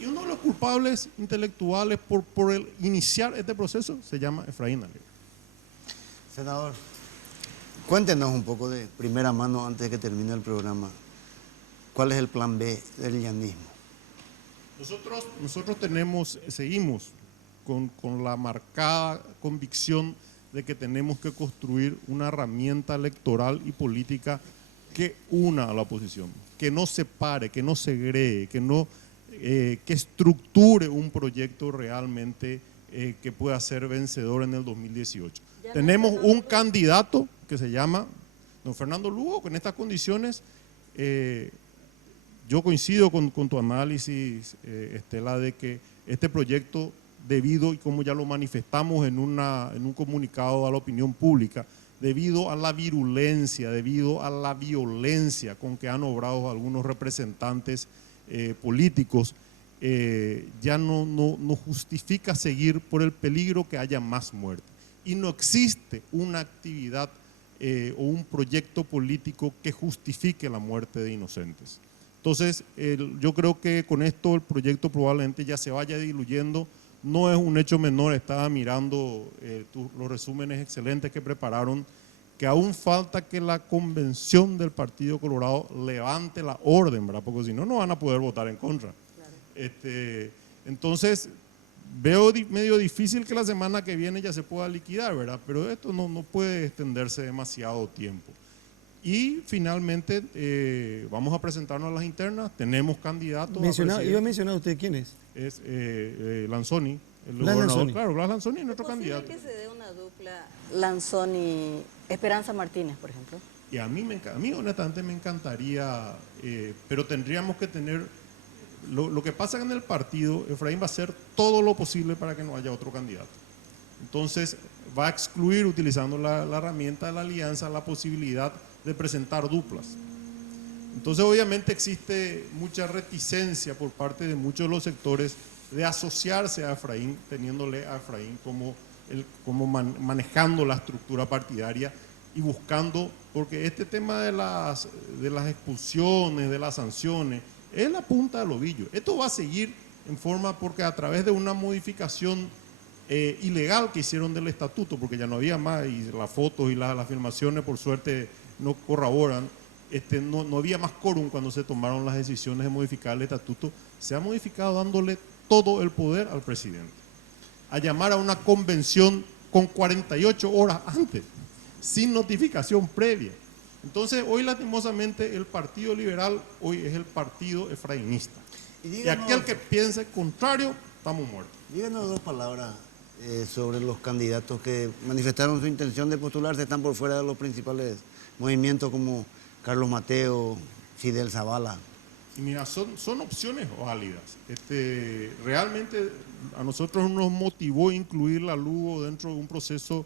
Y uno de los culpables intelectuales por iniciar este proceso se llama Efraín Alegre. Senador, cuéntenos un poco de primera mano, antes de que termine el programa, ¿cuál es el plan B del llanismo? Nosotros seguimos con la marcada convicción de que tenemos que construir una herramienta electoral y política que una a la oposición, que no separe, que no segregue, que estructure un proyecto realmente que pueda ser vencedor en el 2018. Tenemos un candidato que se llama don Fernando Lugo, que en estas condiciones, yo coincido con tu análisis, Estela, de que este proyecto, debido, y como ya lo manifestamos en un comunicado a la opinión pública, debido a la virulencia, debido a la violencia con que han obrado algunos representantes políticos, ya no justifica seguir por el peligro que haya más muerte. Y no existe una actividad o un proyecto político que justifique la muerte de inocentes. Entonces, yo creo que con esto el proyecto probablemente ya se vaya diluyendo. No es un hecho menor, estaba mirando los resúmenes excelentes que prepararon, que aún falta que la convención del Partido Colorado levante la orden, ¿verdad? Porque si no, no van a poder votar en contra. Claro. Entonces, veo medio difícil que la semana que viene ya se pueda liquidar, ¿verdad? Pero esto no puede extenderse demasiado tiempo. Y finalmente vamos a presentarnos a las internas, tenemos candidatos. ¿Iba a mencionar usted quién es? Es Lanzoni, el Blas gobernador. Lanzoni. Claro, Blas Lanzoni es nuestro ¿Es posible candidato. que se dé una dupla Lanzoni-Esperanza Martínez, por ejemplo? Y a mí honestamente me encantaría, pero tendríamos que tener, lo que pasa en el partido, Efraín va a hacer todo lo posible para que no haya otro candidato. Entonces va a excluir, utilizando la herramienta de la alianza, la posibilidad de presentar duplas. Entonces obviamente existe mucha reticencia por parte de muchos de los sectores de asociarse a Efraín, teniéndole a Efraín como manejando la estructura partidaria y buscando, porque este tema de las expulsiones, de las sanciones, es la punta del ovillo. Esto va a seguir en forma, porque a través de una modificación ilegal que hicieron del estatuto, porque ya no había más, y las fotos y las filmaciones por suerte no corroboran, no había más quórum cuando se tomaron las decisiones de modificar el estatuto, se ha modificado dándole todo el poder al presidente, a llamar a una convención con 48 horas antes, sin notificación previa. Entonces hoy lastimosamente el Partido Liberal hoy es el partido efraínista. Y aquel que piense contrario, estamos muertos. Díganos dos palabras sobre los candidatos que manifestaron su intención de postularse, están por fuera de los principales movimientos como Carlos Mateo, Fidel Zavala. Y mira, son opciones válidas. Realmente a nosotros nos motivó incluir la Lugo dentro de un proceso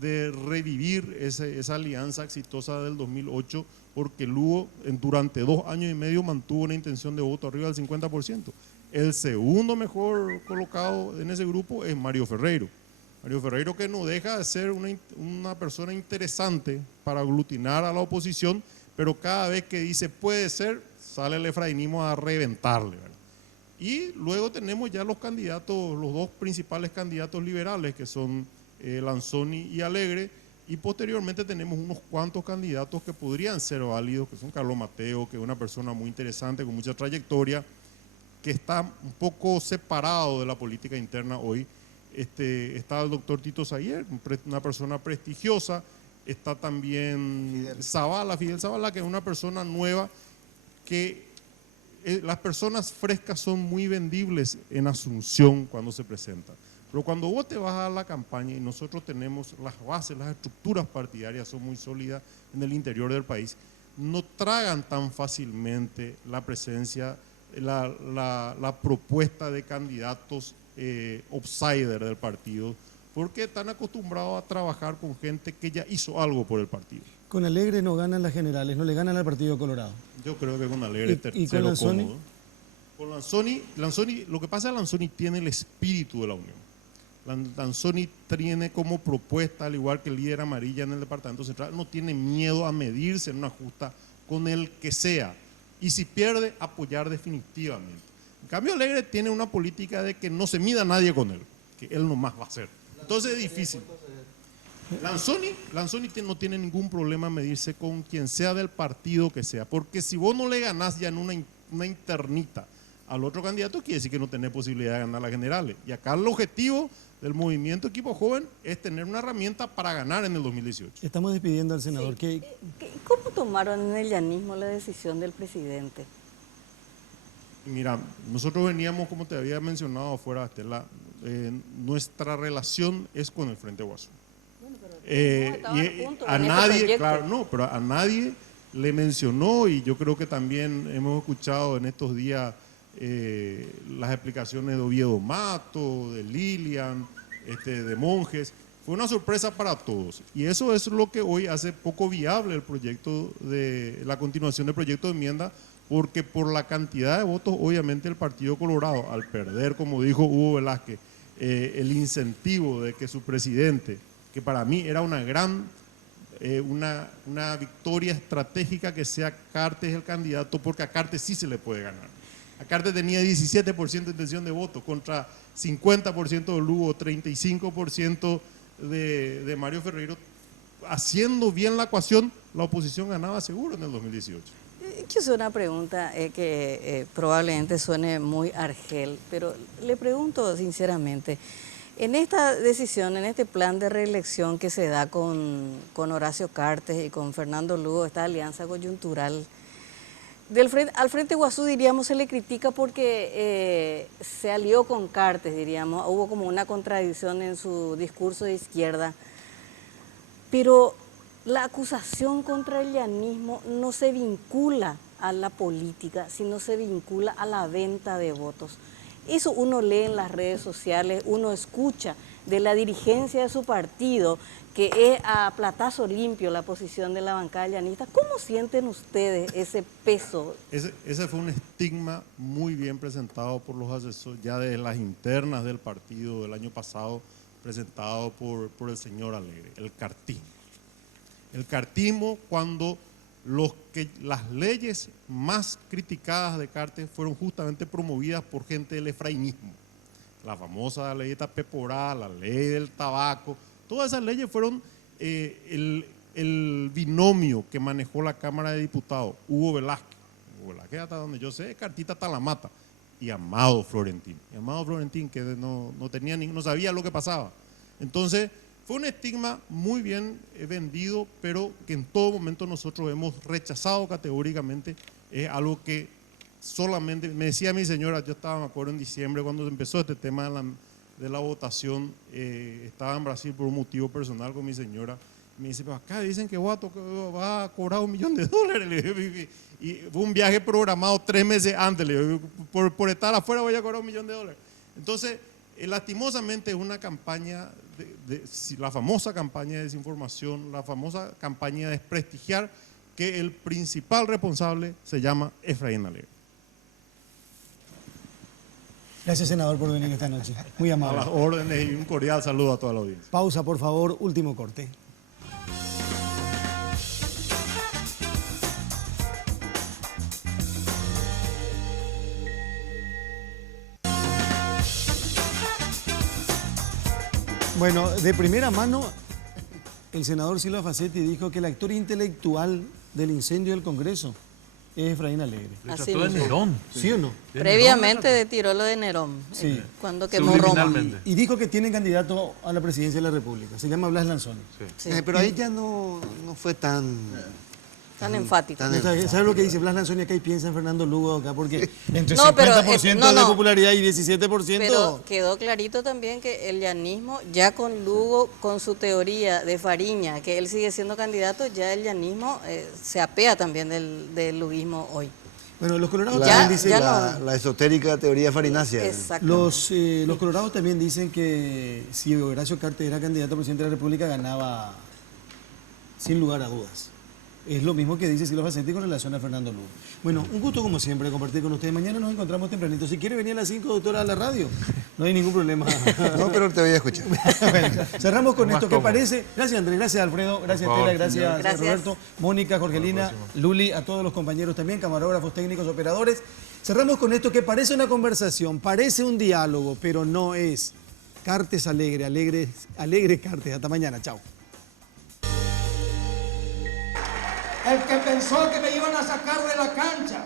de revivir esa alianza exitosa del 2008, porque Lugo durante 2 años y medio mantuvo una intención de voto arriba del 50%. El segundo mejor colocado en ese grupo es Mario Ferreiro. Mario Ferreiro, que no deja de ser una persona interesante para aglutinar a la oposición, pero cada vez que dice puede ser, sale el efrainismo a reventarle, ¿verdad? Y luego tenemos ya los candidatos, los dos principales candidatos liberales, que son Lanzoni y Alegre, y posteriormente tenemos unos cuantos candidatos que podrían ser válidos, que son Carlos Mateo, que es una persona muy interesante, con mucha trayectoria, que está un poco separado de la política interna hoy. Está el doctor Tito Sayer, una persona prestigiosa. Está también Fidel Zavala, que es una persona nueva, que las personas frescas son muy vendibles en Asunción cuando se presentan. Pero cuando vos te vas a la campaña, y nosotros tenemos las bases, las estructuras partidarias son muy sólidas en el interior del país, no tragan tan fácilmente la presencia, la propuesta de candidatos outsider del partido, porque están acostumbrados a trabajar con gente que ya hizo algo por el partido. Con Alegre no ganan las generales, no le ganan al Partido Colorado. Yo creo que con Alegre es tercero cómodo. Con Lanzoni, lo que pasa es que Lanzoni tiene el espíritu de la Unión. Lanzoni tiene como propuesta, al igual que el líder amarilla en el Departamento Central, no tiene miedo a medirse en una justa con el que sea. Y si pierde, apoyar definitivamente. En cambio, Alegre tiene una política de que no se mida nadie con él, que él nomás va a hacer. Entonces es difícil. Lanzoni no tiene ningún problema en medirse con quien sea del partido que sea, porque si vos no le ganás ya en una internita al otro candidato, quiere decir que no tenés posibilidad de ganar las generales. Y acá el objetivo del movimiento Equipo Joven es tener una herramienta para ganar en el 2018. Estamos despidiendo al senador. Sí. ¿Cómo tomaron en el llanismo la decisión del presidente? Mira, nosotros veníamos, como te había mencionado afuera, Estela, nuestra relación es con el Frente Guasú. A nadie, claro, no, pero a nadie le mencionó, y yo creo que también hemos escuchado en estos días las explicaciones de Oviedo Mato, de Lilian, de Monjes. Fue una sorpresa para todos, y eso es lo que hoy hace poco viable el proyecto de la continuación del proyecto de enmienda, porque por la cantidad de votos, obviamente el Partido Colorado, al perder, como dijo Hugo Velázquez, el incentivo de que su presidente, que para mí era una gran, una victoria estratégica que sea Cartes el candidato, porque a Cartes sí se le puede ganar. A Cartes tenía 17% de intención de voto contra 50% de Lugo, 35% de Mario Ferreiro. haciendo bien la ecuación, la oposición ganaba seguro en el 2018. Quiero hacer una pregunta que probablemente suene muy argel, pero le pregunto sinceramente, en esta decisión, en este plan de reelección que se da con Horacio Cartes y con Fernando Lugo, esta alianza coyuntural, al Frente Guazú, diríamos, se le critica porque se alió con Cartes, diríamos, hubo como una contradicción en su discurso de izquierda, pero la acusación contra el llanismo no se vincula a la política, sino se vincula a la venta de votos. Eso uno lee en las redes sociales, uno escucha de la dirigencia de su partido, que es a platazo limpio la posición de la bancada llanista. ¿Cómo sienten ustedes ese peso? Ese fue un estigma muy bien presentado por los asesores, ya de las internas del partido del año pasado, presentado por el señor Alegre, el cartismo. El cartismo, cuando las leyes más criticadas de Cartes fueron justamente promovidas por gente del efrainismo. La famosa ley de Tapeporá, la ley del tabaco, todas esas leyes fueron el binomio que manejó la Cámara de Diputados, Hugo Velázquez. Hugo Velázquez, hasta donde yo sé, Cartita Talamata, y Amado Florentín. Y Amado Florentín, que no sabía lo que pasaba. Entonces, fue un estigma muy bien vendido, pero que en todo momento nosotros hemos rechazado categóricamente. Es algo que solamente, me decía mi señora, yo estaba, me acuerdo, en diciembre cuando empezó este tema de la votación, estaba en Brasil por un motivo personal con mi señora, me dice, pero acá dicen que va a cobrar $1 millón. Y fue un viaje programado 3 meses antes, por estar afuera voy a cobrar $1 millón. Entonces, lastimosamente es una campaña, la famosa campaña de desinformación, la famosa campaña de desprestigiar, que el principal responsable se llama Efraín Alegre. Gracias, senador, por venir esta noche. Muy amable. A las órdenes y un cordial saludo a toda la audiencia. Pausa, por favor, último corte. Bueno, de primera mano, el senador Silva Facetti dijo que el actor intelectual del incendio del Congreso es Efraín Alegre. Así de Nerón. ¿Sí o no? Previamente tiró lo de Nerón, sí. Cuando quemó Roma. Y dijo que tiene candidato a la presidencia de la República. Se llama Blas Lanzoni. Sí. Pero ahí ya no fue tan enfático. ¿Sabes lo que dice Blas Lanzoni acá y piensa en Fernando Lugo acá? Porque entre No, pero, 50% de popularidad y 17%... Pero quedó clarito también que el llanismo, ya con Lugo, con su teoría de Fariña, que él sigue siendo candidato, ya el llanismo se apea también del luguismo hoy. Bueno, los colorados también dicen la esotérica teoría farinácea. Los colorados también dicen que si Horacio Cartes era candidato a presidente de la República, ganaba sin lugar a dudas. Es lo mismo que dice Silva Facetti con relación a Fernando Lugo. Bueno, un gusto como siempre compartir con ustedes. Mañana nos encontramos tempranito. Si quiere venir a las 5, doctora, a la radio, no hay ningún problema. No, pero te voy a escuchar. Bueno, cerramos con esto. ¿Qué parece? Gracias, Andrés. Gracias, Alfredo. Gracias, Tela. Gracias, Roberto. Mónica, Jorgelina, Luli, a todos los compañeros también, camarógrafos, técnicos, operadores. Cerramos con esto que parece una conversación, parece un diálogo, pero no es. Cartes Alegre, Alegre Cartes. Hasta mañana. Chao. El que pensó que me iban a sacar de la cancha,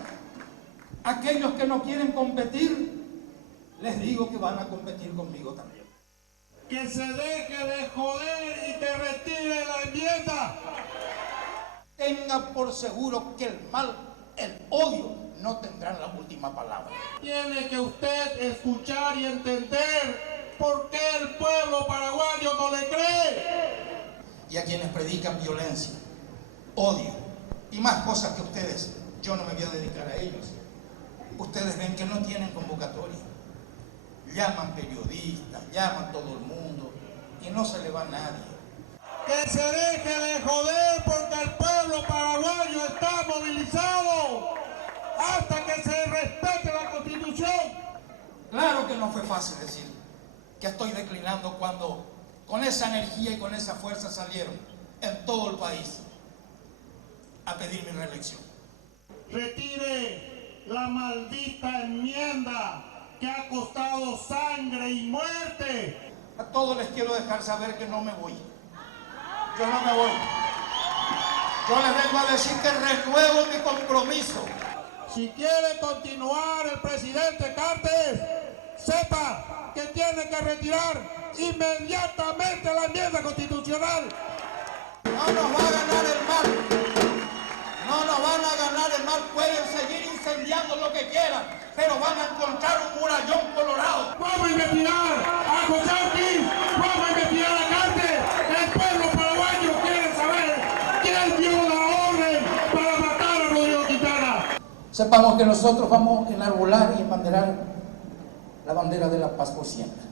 aquellos que no quieren competir, les digo que van a competir conmigo también. Que se deje de joder y que retire la enmienda. Tenga por seguro que el mal, el odio, no tendrán la última palabra. Tiene que usted escuchar y entender por qué el pueblo paraguayo no le cree. Y a quienes predican violencia, odio y más cosas que ustedes, yo no me voy a dedicar a ellos. Ustedes ven que no tienen convocatoria. Llaman periodistas, llaman todo el mundo y no se le va a nadie. Que se deje de joder porque el pueblo paraguayo está movilizado hasta que se respete la Constitución. Claro que no fue fácil decir que estoy declinando cuando con esa energía y con esa fuerza salieron en todo el país a pedir mi reelección. Retire la maldita enmienda que ha costado sangre y muerte. A todos les quiero dejar saber que no me voy. yo no me voy. Yo les vengo a decir que renuevo mi compromiso. Si quiere continuar el presidente Cartes, sepa que tiene que retirar inmediatamente la enmienda constitucional. No nos va a ganar el mal. No nos van a ganar el mal. Pueden seguir incendiando lo que quieran, pero van a encontrar un murallón colorado. Vamos a investigar a José Ortiz, vamos a investigar a Cartes. El pueblo paraguayo quiere saber quién dio la orden para matar a Rodrigo Quintana. Sepamos que nosotros vamos a enarbolar y embanderar la bandera de la paz por siempre.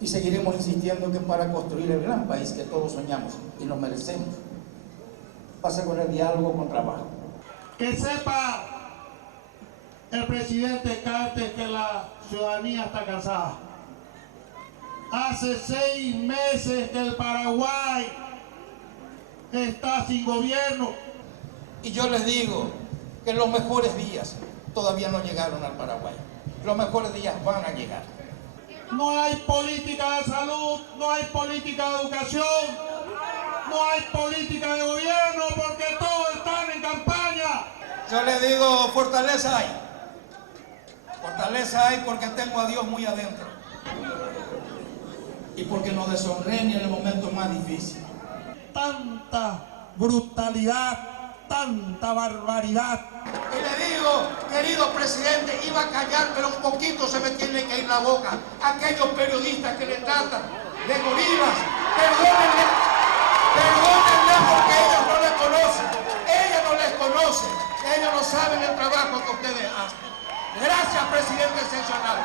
Y seguiremos insistiendo que para construir el gran país que todos soñamos y nos merecemos, pasa con el diálogo, con trabajo. Que sepa el presidente Cartes que la ciudadanía está cansada. Hace 6 meses que el Paraguay está sin gobierno. Y yo les digo que los mejores días todavía no llegaron al Paraguay. Los mejores días van a llegar. No hay política de salud, no hay política de educación, no hay política de gobierno porque todos están en campaña. Yo les digo, fortaleza hay. Fortaleza hay porque tengo a Dios muy adentro. Y porque nos deshonré en el momento más difícil. Tanta brutalidad, tanta barbaridad. Y le digo, querido presidente, iba a callar, pero un poquito se me tiene que ir la boca. Aquellos periodistas que le tratan de gorilas, perdónenle porque ellos no les conocen. Ellos no les conocen. Ellos no saben el trabajo que ustedes hacen. Gracias, presidente excepcional.